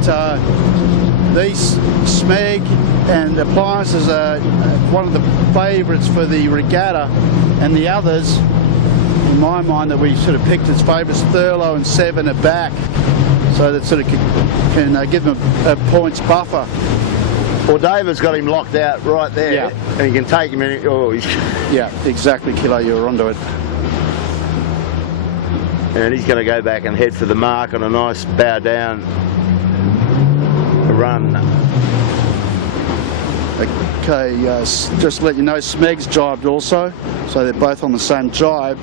these Smeg and Appliances are one of the favourites for the regatta, and the others, in my mind, that we sort of picked as favourites, Thurlow and Seven are back. So that sort of can give them a points buffer. Well, David's got him locked out right there, yeah. And he can take him in. Oh, yeah, exactly, Kilo, you're onto it. And he's going to go back and head for the mark on a nice bow down run. Okay, just to let you know, Smeg's jibed also, so they're both on the same jibe.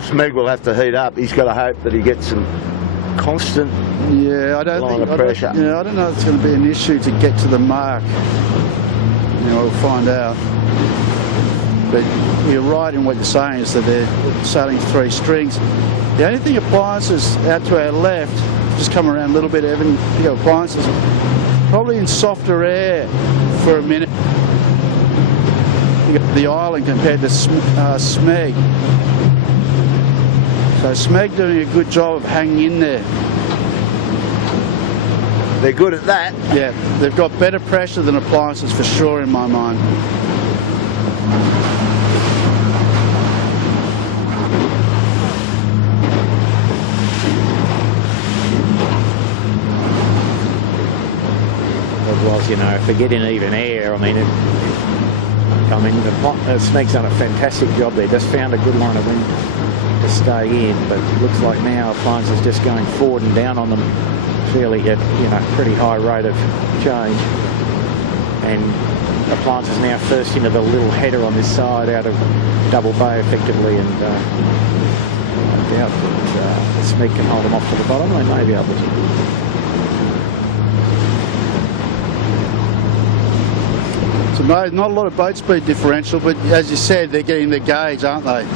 Smeg will have to heat up. He's got to hope that he gets some constant line of pressure. I don't know if it's going to be an issue to get to the mark. We'll find out. But you're right in what you're saying, is that they're sailing 3 strings. The only thing Appliances out to our left, just come around a little bit, Evan, pick up Appliances, probably in softer air for a minute. the island compared to Smeg. So Smeg doing a good job of hanging in there. They're good at that. Yeah, they've got better pressure than Appliances for sure in my mind. Otherwise, you know, if they get in even air, Smeg's done a fantastic job there. Just found a good line of wind to stay in, but it looks like now Appliances just going forward and down on them fairly at, you know, pretty high rate of change. And Appliances now first into the little header on this side out of Double Bay effectively, and I doubt that Smeg can hold them off to the bottom. They may be able to. So not a lot of boat speed differential, but as you said, they're getting the gauge, aren't they?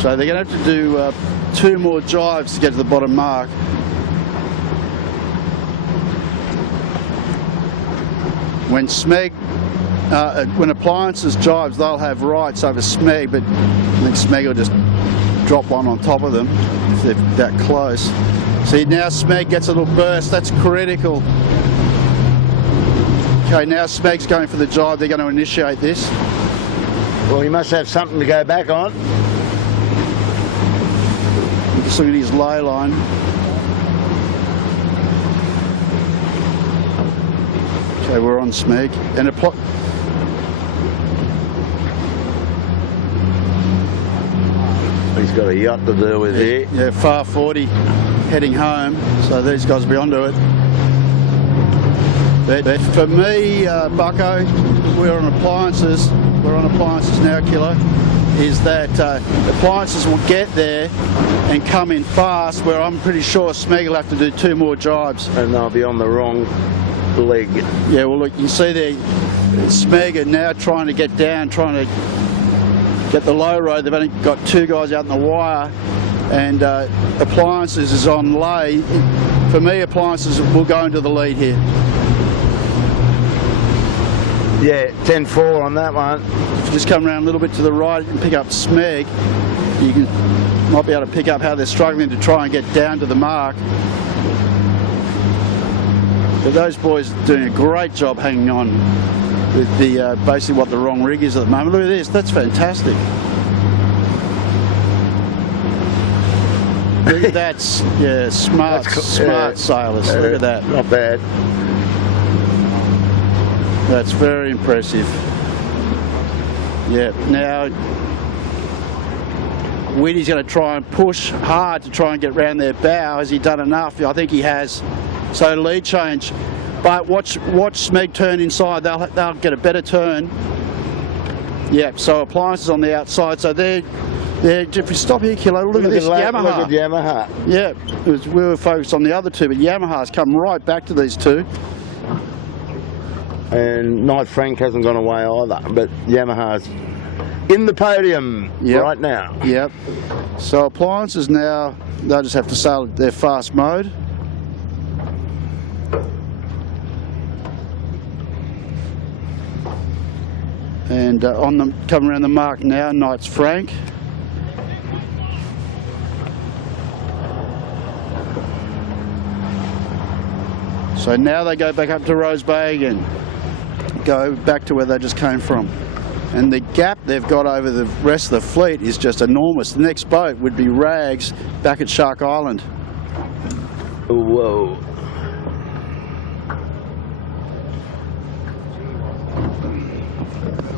So they're going to have to do 2 more jives to get to the bottom mark. When when Appliances jives, they'll have rights over Smeg, but I think Smeg will just drop one on top of them if they're that close. See, now Smeg gets a little burst. That's critical. Okay, now Smeg's going for the jive. They're going to initiate this. Well, he must have something to go back on. Just look at his lay line. Okay, we're on Smeg. And He's got a yacht to deal with here. yeah, far 40 heading home, so these guys will be onto it. But for me, Bucko, we're on Appliances now, Kilo, is that Appliances will get there and come in fast, where I'm pretty sure Smeg will have to do 2 more jibes. And they'll be on the wrong leg. Yeah, well, look, you can see there, Smeg are now trying to get down, trying to get the low road. They've only got 2 guys out in the wire, and Appliances is on lay. For me, Appliances will go into the lead here. Yeah, 10-4 on that one. If you just come around a little bit to the right and pick up Smeg, you might be able to pick up how they're struggling to try and get down to the mark. But those boys are doing a great job hanging on with the basically what the wrong rig is at the moment. Look at this, that's fantastic. That's, yeah, smart sailors. Look at that. Not bad. That's very impressive. Yeah, now Whitty's going to try and push hard to try and get round their bow. Has he done enough? I think he has. So lead change. But watch Smeg turn inside. They'll get a better turn. Yeah, so Appliances on the outside. So they're if we stop here, Kilo, look at this, Yamaha. Look at Yamaha. Yeah, we were focused on the other 2, but Yamaha's come right back to these 2. And Knight Frank hasn't gone away either, but Yamaha's in the podium right now. Yep. So Appliances now, they'll just have to sail their fast mode. And on them, coming around the mark now, Knight's Frank. So now they go back up to Rose Bay again. Go back to where they just came from. And the gap they've got over the rest of the fleet is just enormous. The next boat would be Rags back at Shark Island. Whoa.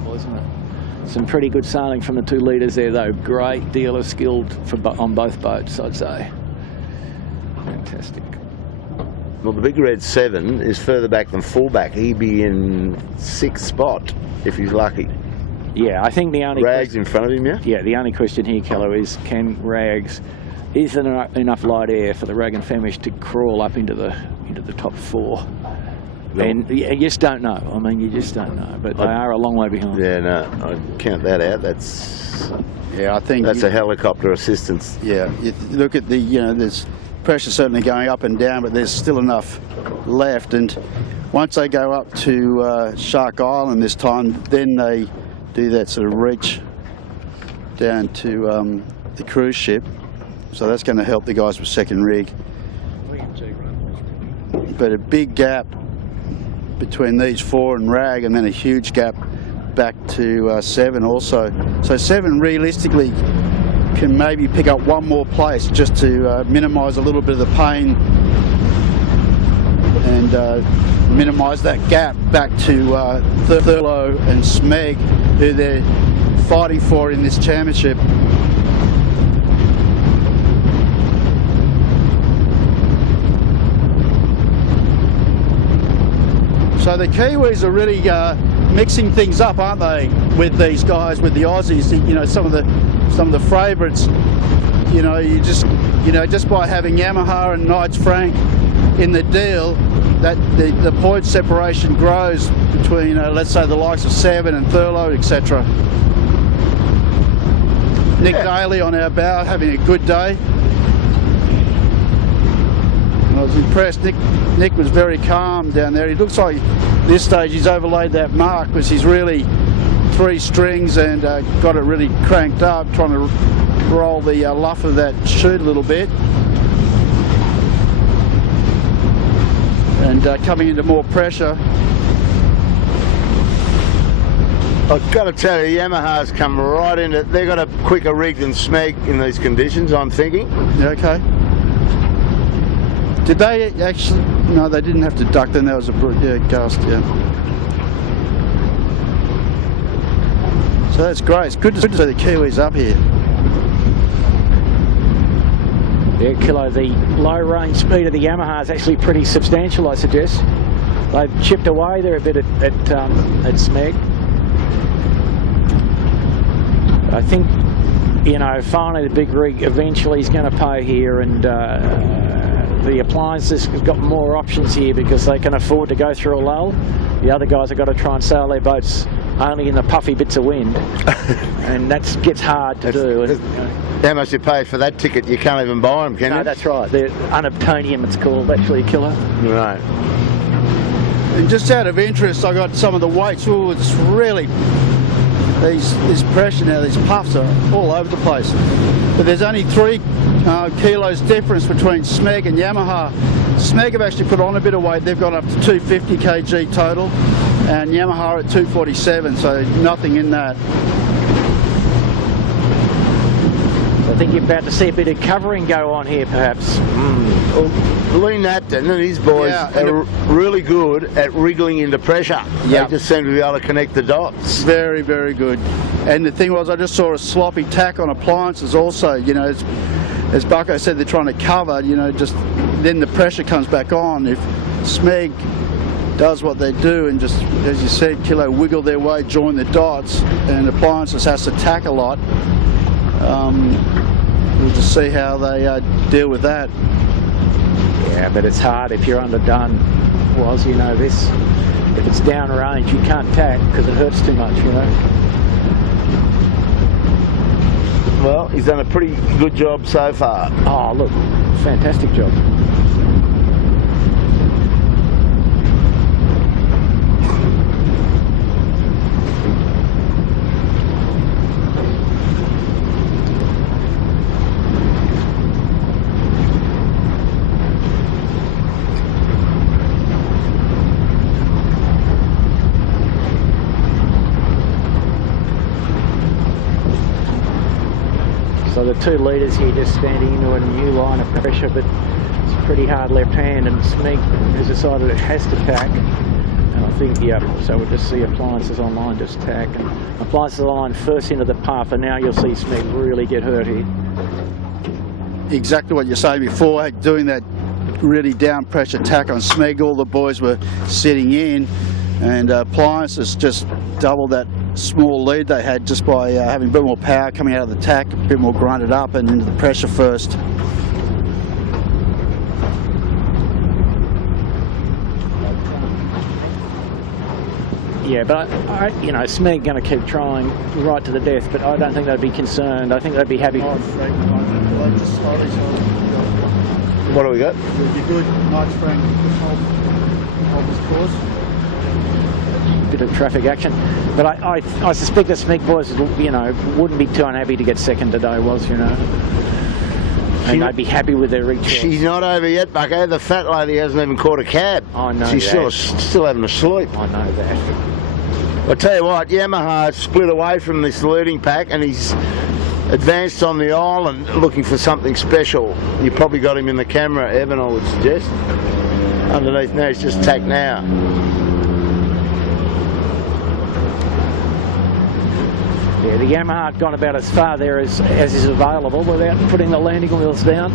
Wasn't it? Some pretty good sailing from the 2 leaders there, though. Great deal of skill on both boats, I'd say. Fantastic. Well, the big red 7 is further back than fullback. He'd be in 6th spot if he's lucky. Yeah, I think the only Rags in front of him, yeah? Yeah, the only question here, Kello, is can Rags, is there enough light air for the Rag and Femish to crawl up into the top 4? No. And you just don't know. I mean, you just don't know. But they are a long way behind. Yeah, no, I'd count that out. That's I think that's a helicopter assistance. Yeah, you look at the there's pressure's certainly going up and down, but there's still enough left. And once they go up to Shark Island this time, then they do that sort of reach down to the cruise ship. So that's going to help the guys with second rig. But a big gap between these 4 and Rag, and then a huge gap back to 7 also. So 7 realistically can maybe pick up one more place just to minimise a little bit of the pain and minimise that gap back to Thurlow and Smeg, who they're fighting for in this championship. So the Kiwis are really mixing things up, aren't they, with these guys, with the Aussies? You know, some of the favourites. You know, just by having Yamaha and Knights Frank in the deal, that the point separation grows between, let's say, the likes of 7 and Thurlow, etc. Nick Daly on our bow having a good day. I was impressed. Nick was very calm down there. He looks like this stage he's overlaid that mark because he's really 3 strings and got it really cranked up, trying to roll the luff of that chute a little bit. And coming into more pressure. I've got to tell you, Yamaha's come right into it. They've got a quicker rig than Smeg in these conditions, I'm thinking. Yeah, okay. Did they actually? No, they didn't have to duck then. That was a gust, yeah. So that's great. It's good to see the Kiwis up here. Yeah, Kilo, the low range speed of the Yamaha is actually pretty substantial, I suggest. They've chipped away there a bit at Smeg. I think, you know, finally the big rig eventually is going to pay here, and the appliances have got more options here because they can afford to go through a lull. The other guys have got to try and sail their boats only in the puffy bits of wind, and that gets hard to do. And, how much you pay for that ticket? You can't even buy them, can you? No, that's right. They're unobtainium, it's called, actually, Killer. Right. And just out of interest, I got some of the weights. Oh, it's really this pressure now. These puffs are all over the place. But there's only 3 kilos difference between Smeg and Yamaha. Smeg have actually put on a bit of weight. They've gone up to 250 kg total, and Yamaha at 247. So nothing in that. I think you're about to see a bit of covering go on here, perhaps. Well, Lee Natton and his boys are really good at wriggling into pressure. They just seem to be able to connect the dots. Very, very good. And the thing was, I just saw a sloppy tack on appliances also. You know, as Bucko said, they're trying to cover, you know, just then the pressure comes back on. If Smeg does what they do and just, as you said, Kilo, wiggle their way, join the dots, and appliances has to tack a lot, we'll just see how they deal with that. Yeah, but it's hard if you're underdone. Was, you know this. If it's down range, you can't tack because it hurts too much, you know. Well, he's done a pretty good job so far. Oh, look, fantastic job. So the 2 leaders here just standing into a new line of pressure, but it's a pretty hard left hand, and Smeg has decided it has to tack. And I think, so we'll just see appliances online just tack, and appliances online first into the puff, and now you'll see Smeg really get hurt here. Exactly what you're saying before, doing that really down pressure tack on Smeg. All the boys were sitting in, and appliances just doubled that small lead they had just by having a bit more power coming out of the tack, a bit more grinded up and into the pressure first. Yeah, but you know, Smeg going to keep trying right to the death, but I don't think they'd be concerned. I think they'd be happy. What do we got? You're good. Nice, Frank. Just hold this course. Bit of traffic action, but I suspect the Smeg boys, you know, wouldn't be too unhappy to get second today, and they'd be happy with their reach. She's not over yet, Bucko. The fat lady hasn't even caught a cab. I know She's that. still having a sleep. I know that. I'll tell you what, Yamaha split away from this leading pack and he's advanced on the island looking for something special. You probably got him in the camera, Evan, I would suggest. Underneath now, he's just tacked now. Yeah, the Yamaha had gone about as far there as is available without putting the landing wheels down.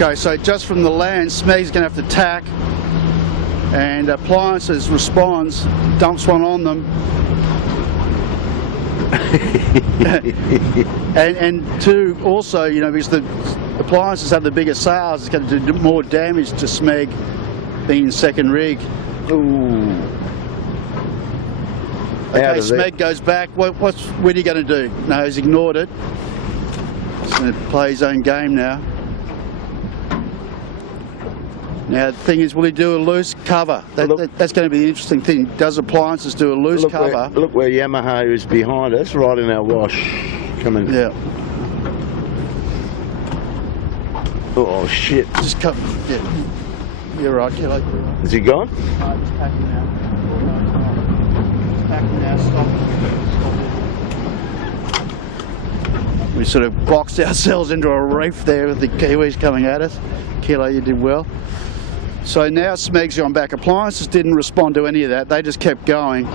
Okay, so just from the land, Smeg's going to have to tack, and Appliances responds, dumps one on them, and two, also, you know, because the Appliances have the bigger sails, it's going to do more damage to Smeg being second rig. Ooh. Okay, Smeg goes back. What's Whitty going to do? No, he's ignored it. He's going to play his own game now. Now, the thing is, will he do a loose cover? That's going to be the interesting thing. Does Appliances do a loose cover? Look where Yamaha is behind us, right in our wash. Coming. Yeah. Oh, shit. Just come. Yeah. You're right, Kelly. Is he gone? No, he's packing now. He's packing now. Stop. We sort of boxed ourselves into a reef there with the Kiwis coming at us. Kilo, you did well. So now Smeg's gone back. Appliances didn't respond to any of that. They just kept going.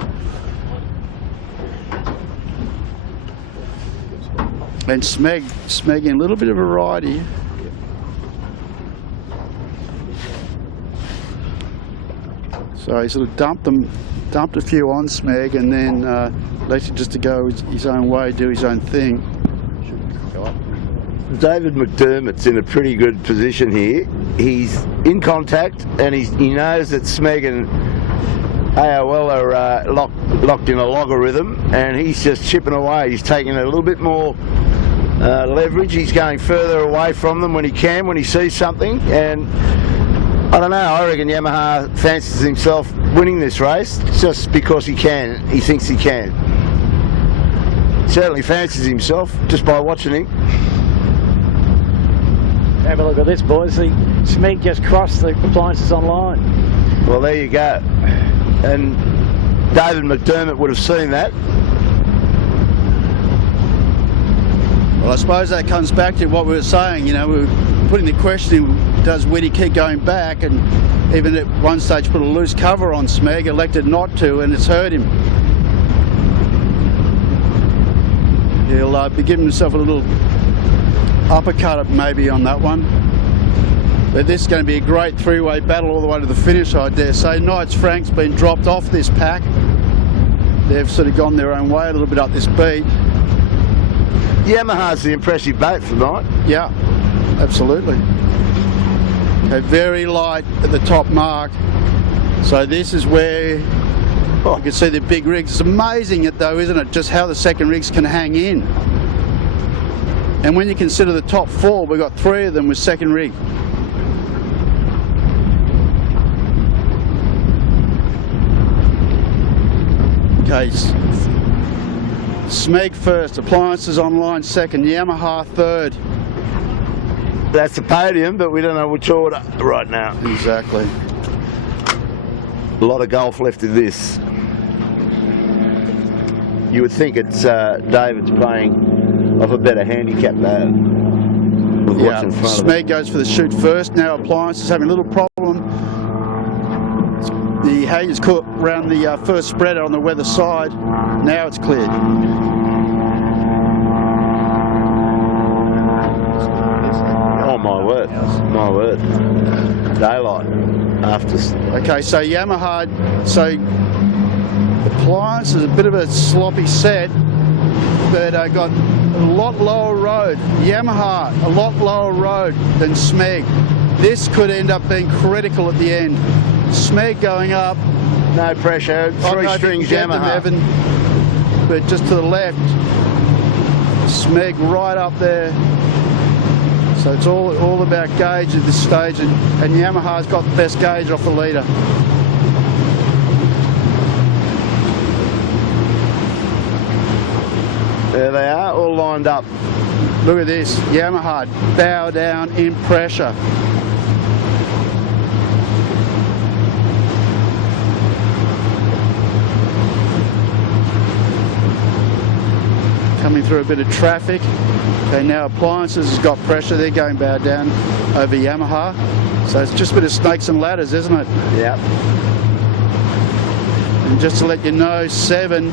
And Smeg in a little bit of a ride here. So he sort of dumped a few on Smeg, and then left him just to go his own way, do his own thing. David McDermott's in a pretty good position here. He's in contact and he knows that Smeg and AOL are locked in a logarithm, and he's just chipping away. He's taking a little bit more leverage. He's going further away from them when he can, when he sees something. And I don't know, I reckon Yamaha fancies himself winning this race just because he can. He thinks he can. Certainly fancies himself just by watching him. Have a look at this, boys. The Smeg just crossed the Appliances online. Well, there you go. And David McDermott would have seen that. Well, I suppose that comes back to what we were saying. You know, we were putting the question, does Whitty keep going back? And even at one stage put a loose cover on Smeg, elected not to, and it's hurt him. He'll be giving himself a little uppercut maybe on that one. But this is going to be a great three-way battle all the way to the finish, I dare say. Knights Frank's been dropped off this pack. They've sort of gone their own way a little bit up this beat. Yamaha's the impressive boat for tonight. Yeah, absolutely. They're very light at the top mark. So this is where you can see the big rigs. It's amazing, though, isn't it, just how the second rigs can hang in. And when you consider the top four, we've got three of them with second rig. Okay, Smeg first, Appliances online second, Yamaha third. That's the podium, but we don't know which order right now. Exactly. A lot of golf left in this. You would think it's David's playing off a better handicap though. Yeah, Smeg goes for the shoot first. Now Appliances having a little problem. The halyards caught around the first spreader on the weather side. Now it's cleared. Oh my word, my word. Daylight after. Okay, so Yamaha, so Appliance is a bit of a sloppy set, but got a lot lower road. Yamaha, a lot lower road than Smeg. This could end up being critical at the end. Smeg going up. No pressure, three strings Yamaha. Evan, but just to the left, Smeg right up there. So it's all about gauge at this stage, and Yamaha's got the best gauge off the leader. There they are, all lined up. Look at this, Yamaha bow down in pressure. Coming through a bit of traffic. Okay, now Appliances has got pressure, they're going bow down over Yamaha. So it's just a bit of snakes and ladders, isn't it? Yeah. And just to let you know, 7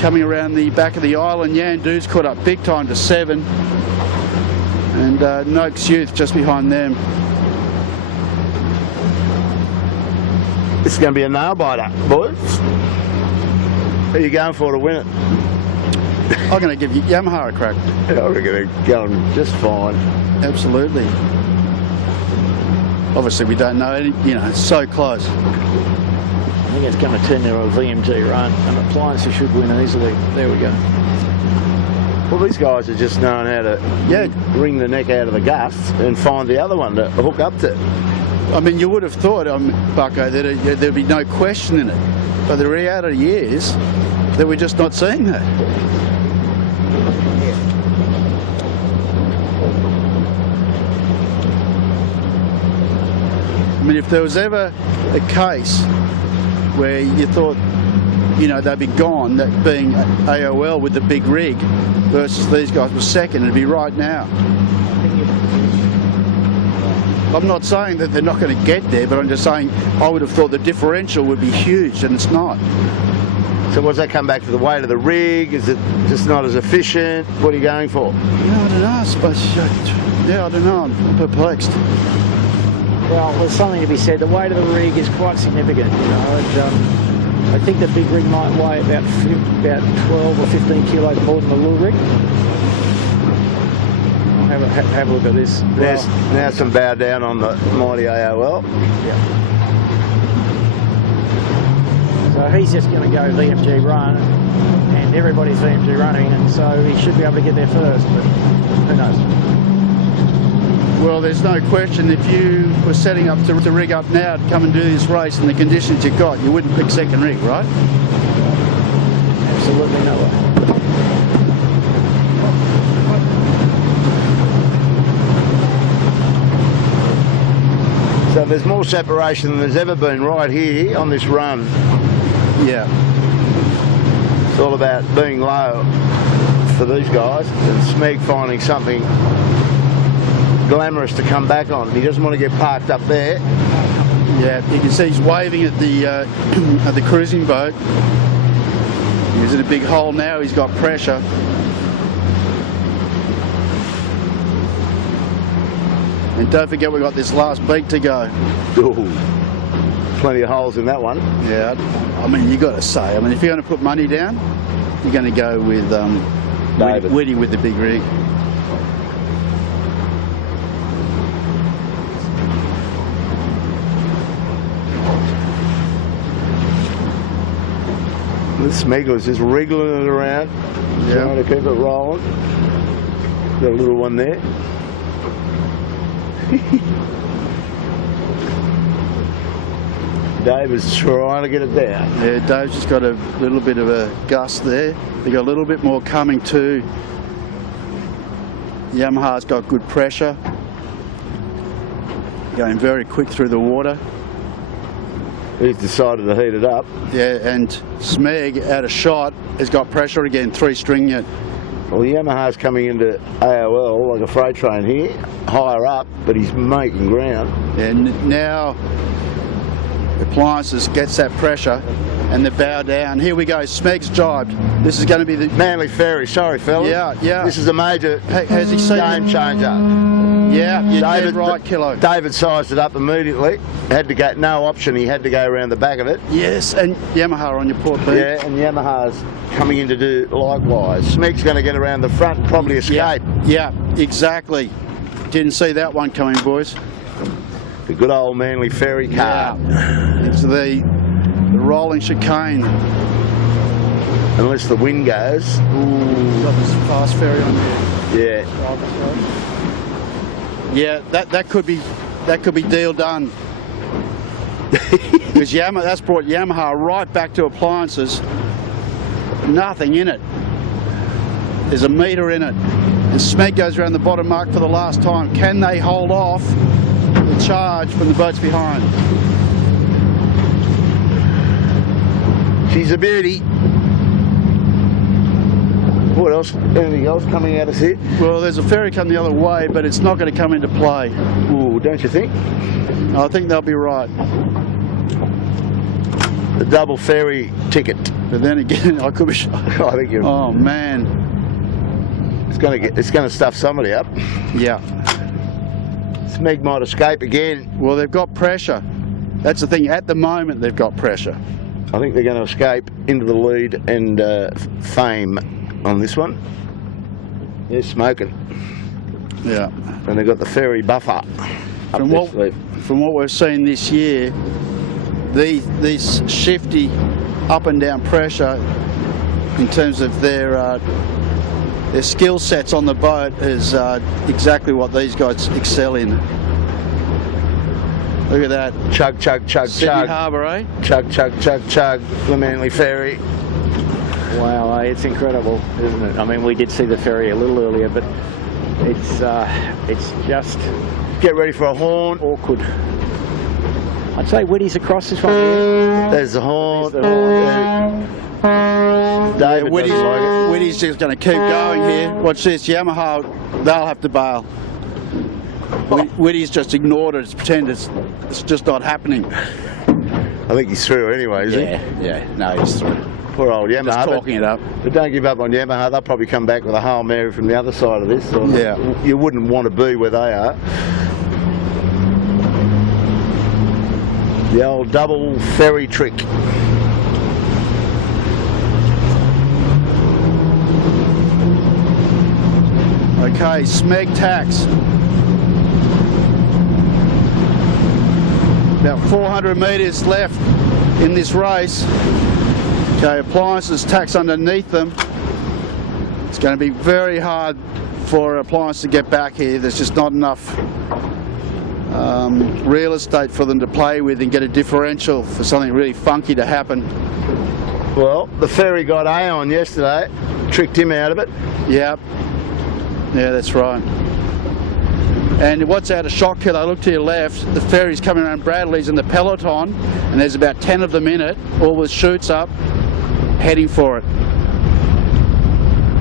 coming around the back of the island. Yandu's caught up big time to 7. And Noakes Youth just behind them. This is going to be a nail biter, boys. Who are you going for to win it? I'm going to give Yamaha a crack. We're going to go on just fine. Absolutely. Obviously, we don't know. It's so close. I think it's going to turn into a VMG run, and Appliances should win easily. There we go. Well, these guys are just knowing how to wring the neck out of the gusts and find the other one to hook up to. I mean, you would have thought, Bucko, that there'd be no question in it. But the reality is that we're just not seeing that. I mean, if there was ever a case where you thought, they'd be gone, that being AOL with the big rig versus these guys were second, it'd be right now. I'm not saying that they're not going to get there, but I'm just saying I would have thought the differential would be huge, and it's not. So does that come back to the weight of the rig? Is it just not as efficient? What are you going for? I don't know, I suppose. I don't know, I'm perplexed. Well, there's something to be said. The weight of the rig is quite significant, I think the big rig might weigh about 12 or 15 kilos more than the little rig. Have a look at this. There's now some bow down on the mighty AOL. Yeah. So he's just going to go VMG run, and everybody's VMG running, and so he should be able to get there first, but who knows? Well, there's no question, if you were setting up to rig up now to come and do this race in the conditions you've got, you wouldn't pick second rig, right? Absolutely no way. So there's more separation than there's ever been right here on this run. Yeah. It's all about being low for these guys, and Smeg finding something glamorous to come back on. He doesn't want to get parked up there. Yeah, you can see he's waving at the at the cruising boat. He's in a big hole now. He's got pressure. And don't forget we've got this last beat to go. Ooh, plenty of holes in that one. Yeah, I mean, you got to say, if you're going to put money down, you're going to go with Whitty with the big rig. This Smeg was just wriggling it around, trying to keep it rolling. Got a little one there. Dave is trying to get it down. Yeah, Dave's just got a little bit of a gust there. They got a little bit more coming too. Yamaha's got good pressure. Going very quick through the water. He's decided to heat it up. Yeah, and Smeg, out of shot, has got pressure again, 3-string yet. Well, Yamaha's coming into AOL like a freight train here, higher up, but he's making ground. And now Appliances gets that pressure and the bow down. Here we go, Smeg's jibed. This is going to be the... Manly Ferry, sorry fellas. Yeah. This is a major Has he seen game changer. Yeah, you're dead right, Kilo. David sized it up immediately. Had to go, no option, he had to go around the back of it. Yes, and Yamaha on your port beam. Yeah, and Yamaha's coming in to do likewise. Smeg's going to get around the front and probably escape. Yeah, exactly. Didn't see that one coming, boys. The good old Manly Ferry car. Yeah. It's the rolling chicane. Unless the wind goes. Ooh. Got this fast ferry on there. Yeah. Yeah, that could be deal done. Because that's brought Yamaha right back to appliances. Nothing in it. There's a meter in it. And Smeg goes around the bottom mark for the last time. Can they hold off the charge when the boat's behind? She's a beauty. What else? Anything else coming at us here? Well, there's a ferry coming the other way, but it's not going to come into play. Ooh, don't you think? I think they'll be right. The double ferry ticket. But then again, I could be. I think you're. Oh man, It's going to stuff somebody up. yeah. Smeg might escape again. Well, they've got pressure. That's the thing. At the moment, they've got pressure. I think they're going to escape into the lead and fame on this one. They're smoking. Yeah. And they've got the ferry buffer up From their what, sleeve. from what we've seen this year, these shifty up and down pressure in terms of their skill sets on the boat is exactly what these guys excel in. Look at that. Chug, chug, chug, Sydney chug. Harbour, eh? Chug, chug, chug, chug. The Manly Ferry. Wow, it's incredible, isn't it? I mean, we did see the ferry a little earlier, but it's just Get ready for a horn. awkward. I'd say Whitty's across this one. Yeah. There's the horn. There's the horn. David Whitty's, doesn't like it. Whitty's just going to keep going here. Watch this. Yamaha, they'll have to bail. Whitty's just ignored it. Pretend it's just not happening. I think he's through anyway, is he? Yeah. No, he's through. Poor old Yamaha. Just talking it up. But don't give up on Yamaha. They'll probably come back with a Hail Mary from the other side of this. So Yeah. You wouldn't want to be where they are. The old double ferry trick. Okay, Smeg tax. About 400 metres left in this race. Okay, appliances tax underneath them. It's going to be very hard for appliances to get back here. There's just not enough real estate for them to play with and get a differential for something really funky to happen. Well, the ferry got A on yesterday. Tricked him out of it. Yep. Yeah, that's right. And what's out of shot, Killer, look to your left, the ferry's coming around Bradley's in the peloton, and there's about 10 of them in it, all with chutes up, heading for it.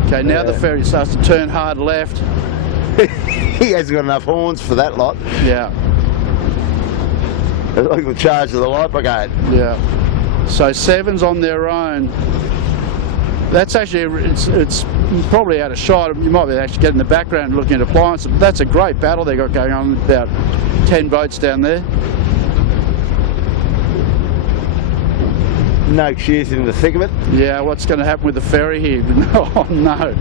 Okay, now the ferry starts to turn hard left. He hasn't got enough horns for that lot. Yeah, They're like the charge of the light brigade. yeah. So Seven's on their own. That's actually, it's probably out of shot. You might be actually getting in the background looking at appliances. But that's a great battle they got going on. About 10 boats down there. No shears in the thick of it. Yeah, what's going to happen with the ferry here? Oh no.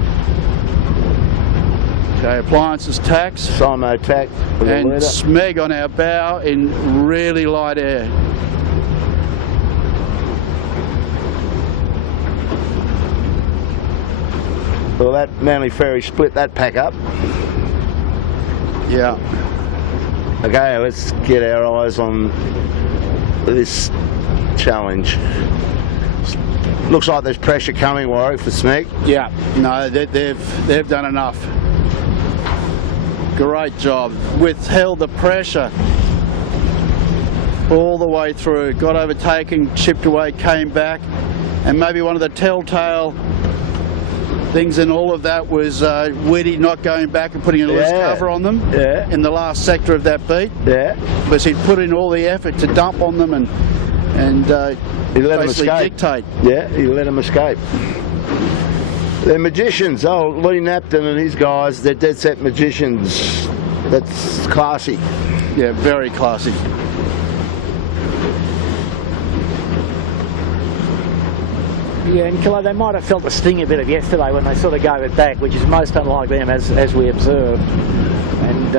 Okay, appliances tax. Simo tack. And Smeg on our bow in really light air. Well, that Manly Ferry split that pack up. Yeah. Okay, let's get our eyes on this challenge. Looks like there's pressure coming, Warwick, for Smeg. Yeah. No, they've done enough. Great job. Withheld the pressure all the way through. Got overtaken, chipped away, came back, and maybe one of the telltale things in all of that was Whitty not going back and putting a loose cover on them in the last sector of that beat. Yeah. Because he'd put in all the effort to dump on them and He let them basically escape. dictate. Yeah, he let them escape. They're magicians. Oh, Lee Napton and his guys, they're dead set magicians. That's classy. Yeah, very classy. Yeah, and Kilo, they might have felt the sting a bit of yesterday when they sort of gave it back, which is most unlike them, as we observed. And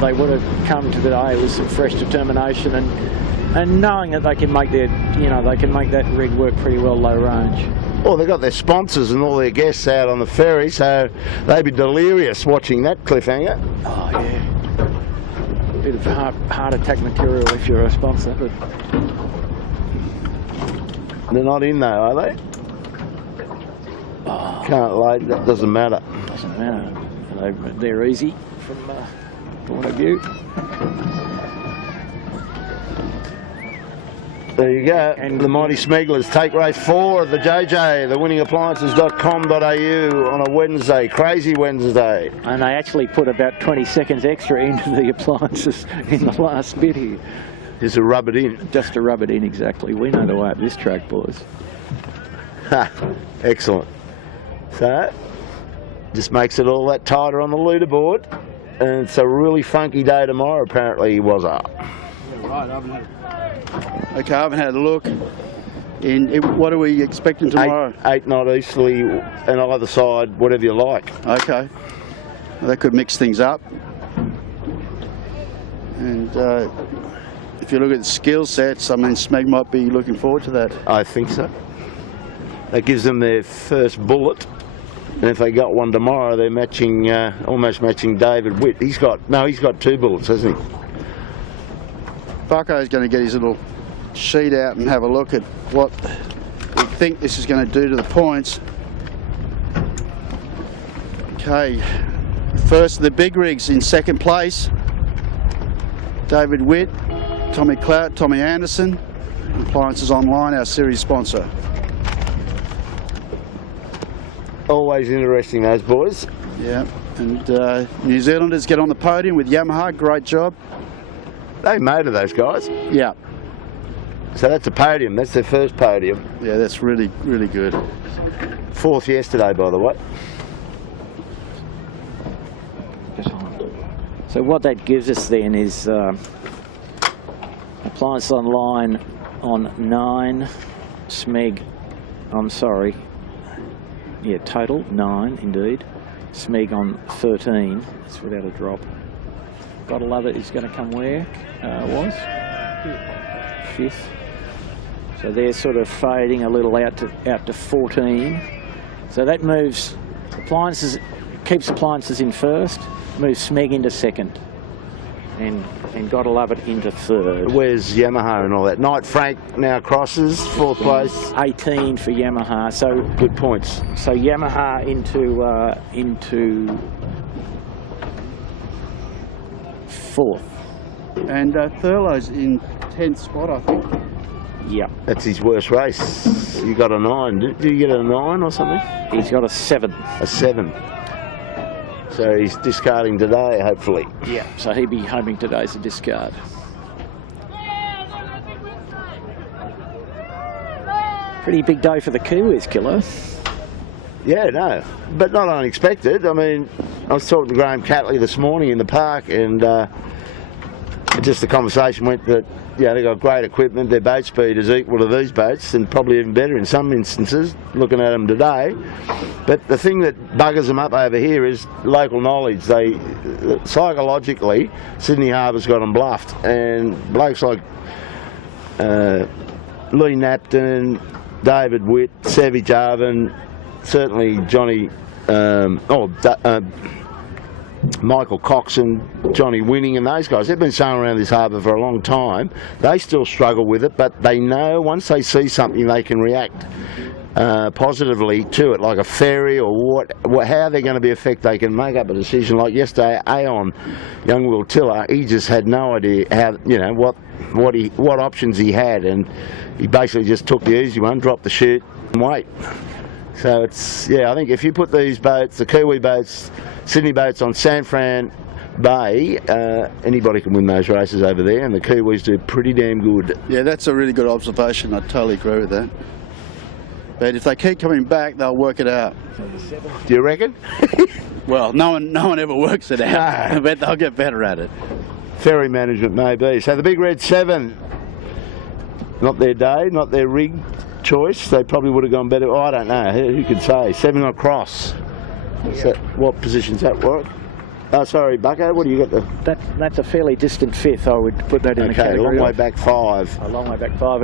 they would have come to today with some fresh determination and knowing that they can make their, they can make that rig work pretty well low range. Well, they've got their sponsors and all their guests out on the ferry, so they'd be delirious watching that cliffhanger. Oh yeah, bit of heart attack material if you're a sponsor. But they're not in though, are they? oh, Can't load. That doesn't matter. doesn't matter. They're easy from point of view. There you go. And the Mighty Smegglers take race 4 of the JJ, thewinningappliances.com.au on a Wednesday, crazy Wednesday. And they actually put about 20 seconds extra into the appliances in the last bit here. Just to rub it in. Just to rub it in, exactly. We know the way up this track, boys. Ha, excellent. So, just makes it all that tighter on the leaderboard. And it's a really funky day tomorrow, apparently, was up. Okay, I haven't had a look. What are we expecting tomorrow? 8 knot easterly and either side, whatever you like. Okay. Well, that could mix things up. And if you look at the skill sets, I mean, Smeg might be looking forward to that. I think so. That gives them their first bullet. And if they got one tomorrow, they're matching, almost matching David Witt. He's got 2 bullets, hasn't he? Bucko's going to get his little sheet out and have a look at what we think this is going to do to the points. Okay, first of the big rigs in second place, David Witt, Tommy Clout, Tommy Anderson, Appliances Online, our series sponsor. Always interesting, those boys. Yeah, and New Zealanders get on the podium with Yamaha, great job. They motor those guys. Yeah. So that's a podium, that's their first podium. Yeah, that's really, really good. 4th yesterday, by the way. So what that gives us then is Appliance Online on 9, Smeg, I'm sorry, yeah, total 9 indeed, Smeg on 13, that's without a drop. Gotta love it, he's going to come where? Was? 5th. So they're sort of fading a little out to 14. So that moves Appliances, keeps Appliances in first, moves Smeg into second, and gotta love it into third. Where's Yamaha and all that? Knight Frank now crosses 4th place. 18 for Yamaha. So Good points. so Yamaha into 4th. And Thurlow's in 10th spot, I think. Yep. That's his worst race. You got a 9. Did you get a 9 or something? He's got a 7. A 7. So he's discarding today, hopefully. Yeah. So he'd be hoping today's a discard. Pretty big day for the Kiwis, Killer. Yeah, no, but not unexpected. I mean, I was talking to Graham Catley this morning in the park, and just the conversation went that, they've got great equipment, their boat speed is equal to these boats, and probably even better in some instances, looking at them today. But the thing that buggers them up over here is local knowledge. They, psychologically, Sydney Harbour's got them bluffed, and blokes like Lee Napton, David Witt, Savage Arvin, certainly Johnny, Michael Coxon, Johnny Winning and those guys, they've been sailing around this harbour for a long time. They still struggle with it, but they know once they see something they can react positively to it, like a ferry or how they're going to be affected. They can make up a decision. Like yesterday, Aon, young Will Tiller, he just had no idea how, what options he had, and he basically just took the easy one, dropped the chute and wait. So it's, I think if you put these boats, the Kiwi boats, Sydney boats on San Fran Bay, anybody can win those races over there, and the Kiwis do pretty damn good. Yeah, that's a really good observation. I totally agree with that. But if they keep coming back, they'll work it out. Do you reckon? Well, no one ever works it out, but they'll get better at it. Ferry management maybe. So the big red 7, not their day, not their rig choice. They probably would have gone better. Oh, I don't know. Who could say? 7 across. So what position's that, Warwick? Oh, sorry, Bucko. What do you got the? That's a fairly distant 5th. I would put that in the Okay, category. long way back 5. A long way back 5,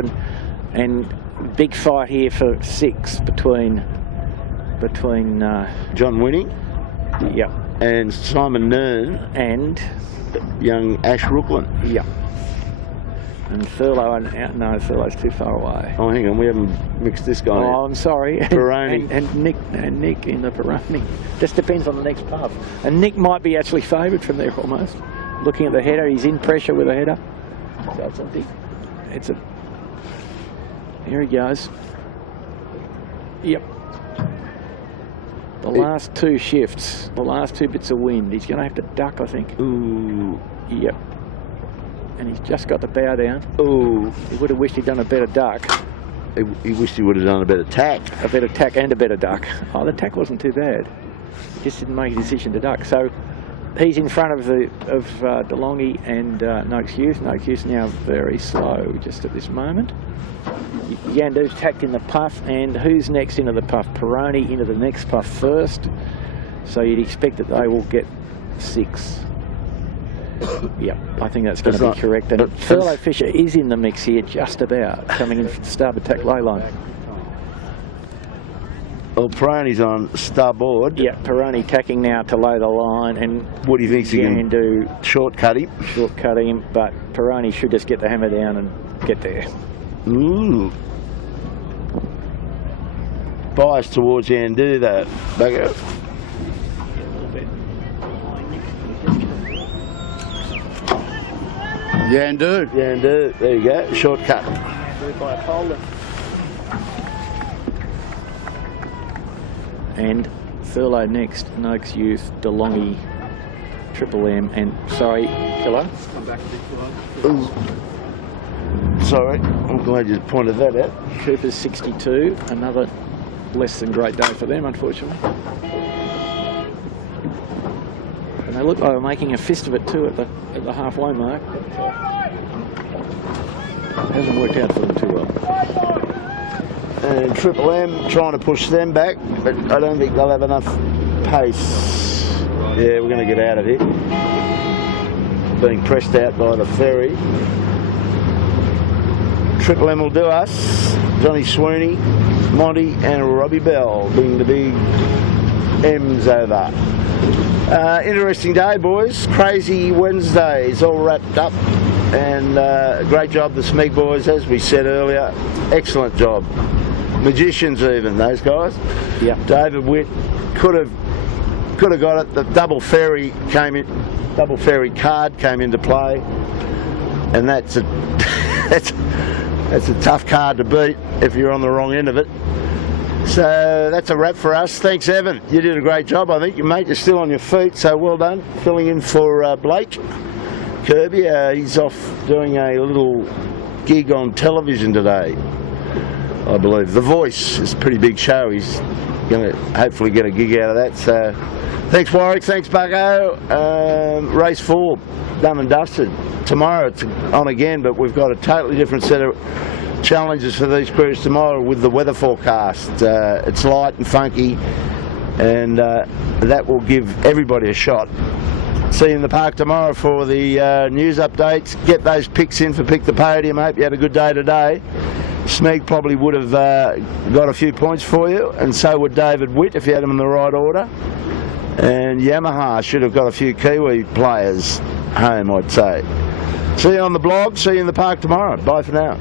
and big fight here for 6 between John Winning. Yep. And Simon Nern And young Ash Rooklyn. Yep. And Thurlow, no, Thurlow's too far away. Oh, hang on, we haven't mixed this guy. Oh, I'm sorry. Peroni. and Nick in the Peroni. Just depends on the next puff. And Nick might be actually favoured from there almost. Looking at the header, he's in pressure with the header. So it's a here he goes. Yep. The last 2 shifts, the last 2 bits of wind, he's going to have to duck, I think. Ooh. Yep. And he's just got the bow down. Ooh. He would have wished he'd done a better duck. He wished he would have done a better tack. A better tack and a better duck. Oh, the tack wasn't too bad. He just didn't make a decision to duck. So he's in front of DeLonghi and Noakes Youth. Noakes Youth now very slow just at this moment. Yandu's tacked in the puff, and who's next into the puff? Peroni into the next puff first. So you'd expect that they will get 6. Yep, I think that's going to be correct. And Thurlow Fisher is in the mix here, just about, coming in from the starboard tack lay line. Well, Peroni's on starboard. Yeah, Peroni tacking now to lay the line, and What do you think's he can do? Shortcut him. Shortcut him, but Peroni should just get the hammer down and get there. Ooh. Bias towards Yandu though. Back up. Yandu. Yandu. There you go. Shortcut. By a folder. And Thurlow next, Noakes Youth, DeLonghi, Triple M, and sorry, Killer. Come back a bit. Ooh. Sorry, I'm glad you pointed that out. Cooper's 62, another less than great day for them, unfortunately. And they look like they're making a fist of it too at the halfway mark. Hasn't worked out for them too well. And Triple M trying to push them back, but I don't think they'll have enough pace. Yeah, we're going to get out of here. Being pressed out by the ferry. Triple M will do us. Johnny Sweeney, Monty and Robbie Bell being the big M's over. Interesting day, boys. Crazy Wednesday is all wrapped up, and great job the Smeg boys, as we said earlier. Excellent job. Magicians even, those guys. Yeah. David Witt could have got it. The double ferry card came into play, and that's a that's a tough card to beat if you're on the wrong end of it. So that's a wrap for us. Thanks, Evan. You did a great job, I think. You mate, you're still on your feet, so well done. Filling in for Blake Kirby. He's off doing a little gig on television today, I believe. The Voice is a pretty big show. He's going to hopefully get a gig out of that. So thanks, Warwick. Thanks, Bucko. Race 4, done and dusted. Tomorrow it's on again, but we've got a totally different set of challenges for these crews tomorrow with the weather forecast. It's light and funky, and that will give everybody a shot. See you in the park tomorrow for the news updates. Get those picks in for Pick the Podium. Hope you had a good day today. Smeg probably would have got a few points for you, and so would David Witt if you had them in the right order. And Yamaha should have got a few Kiwi players home, I'd say. See you on the blog. See you in the park tomorrow. Bye for now.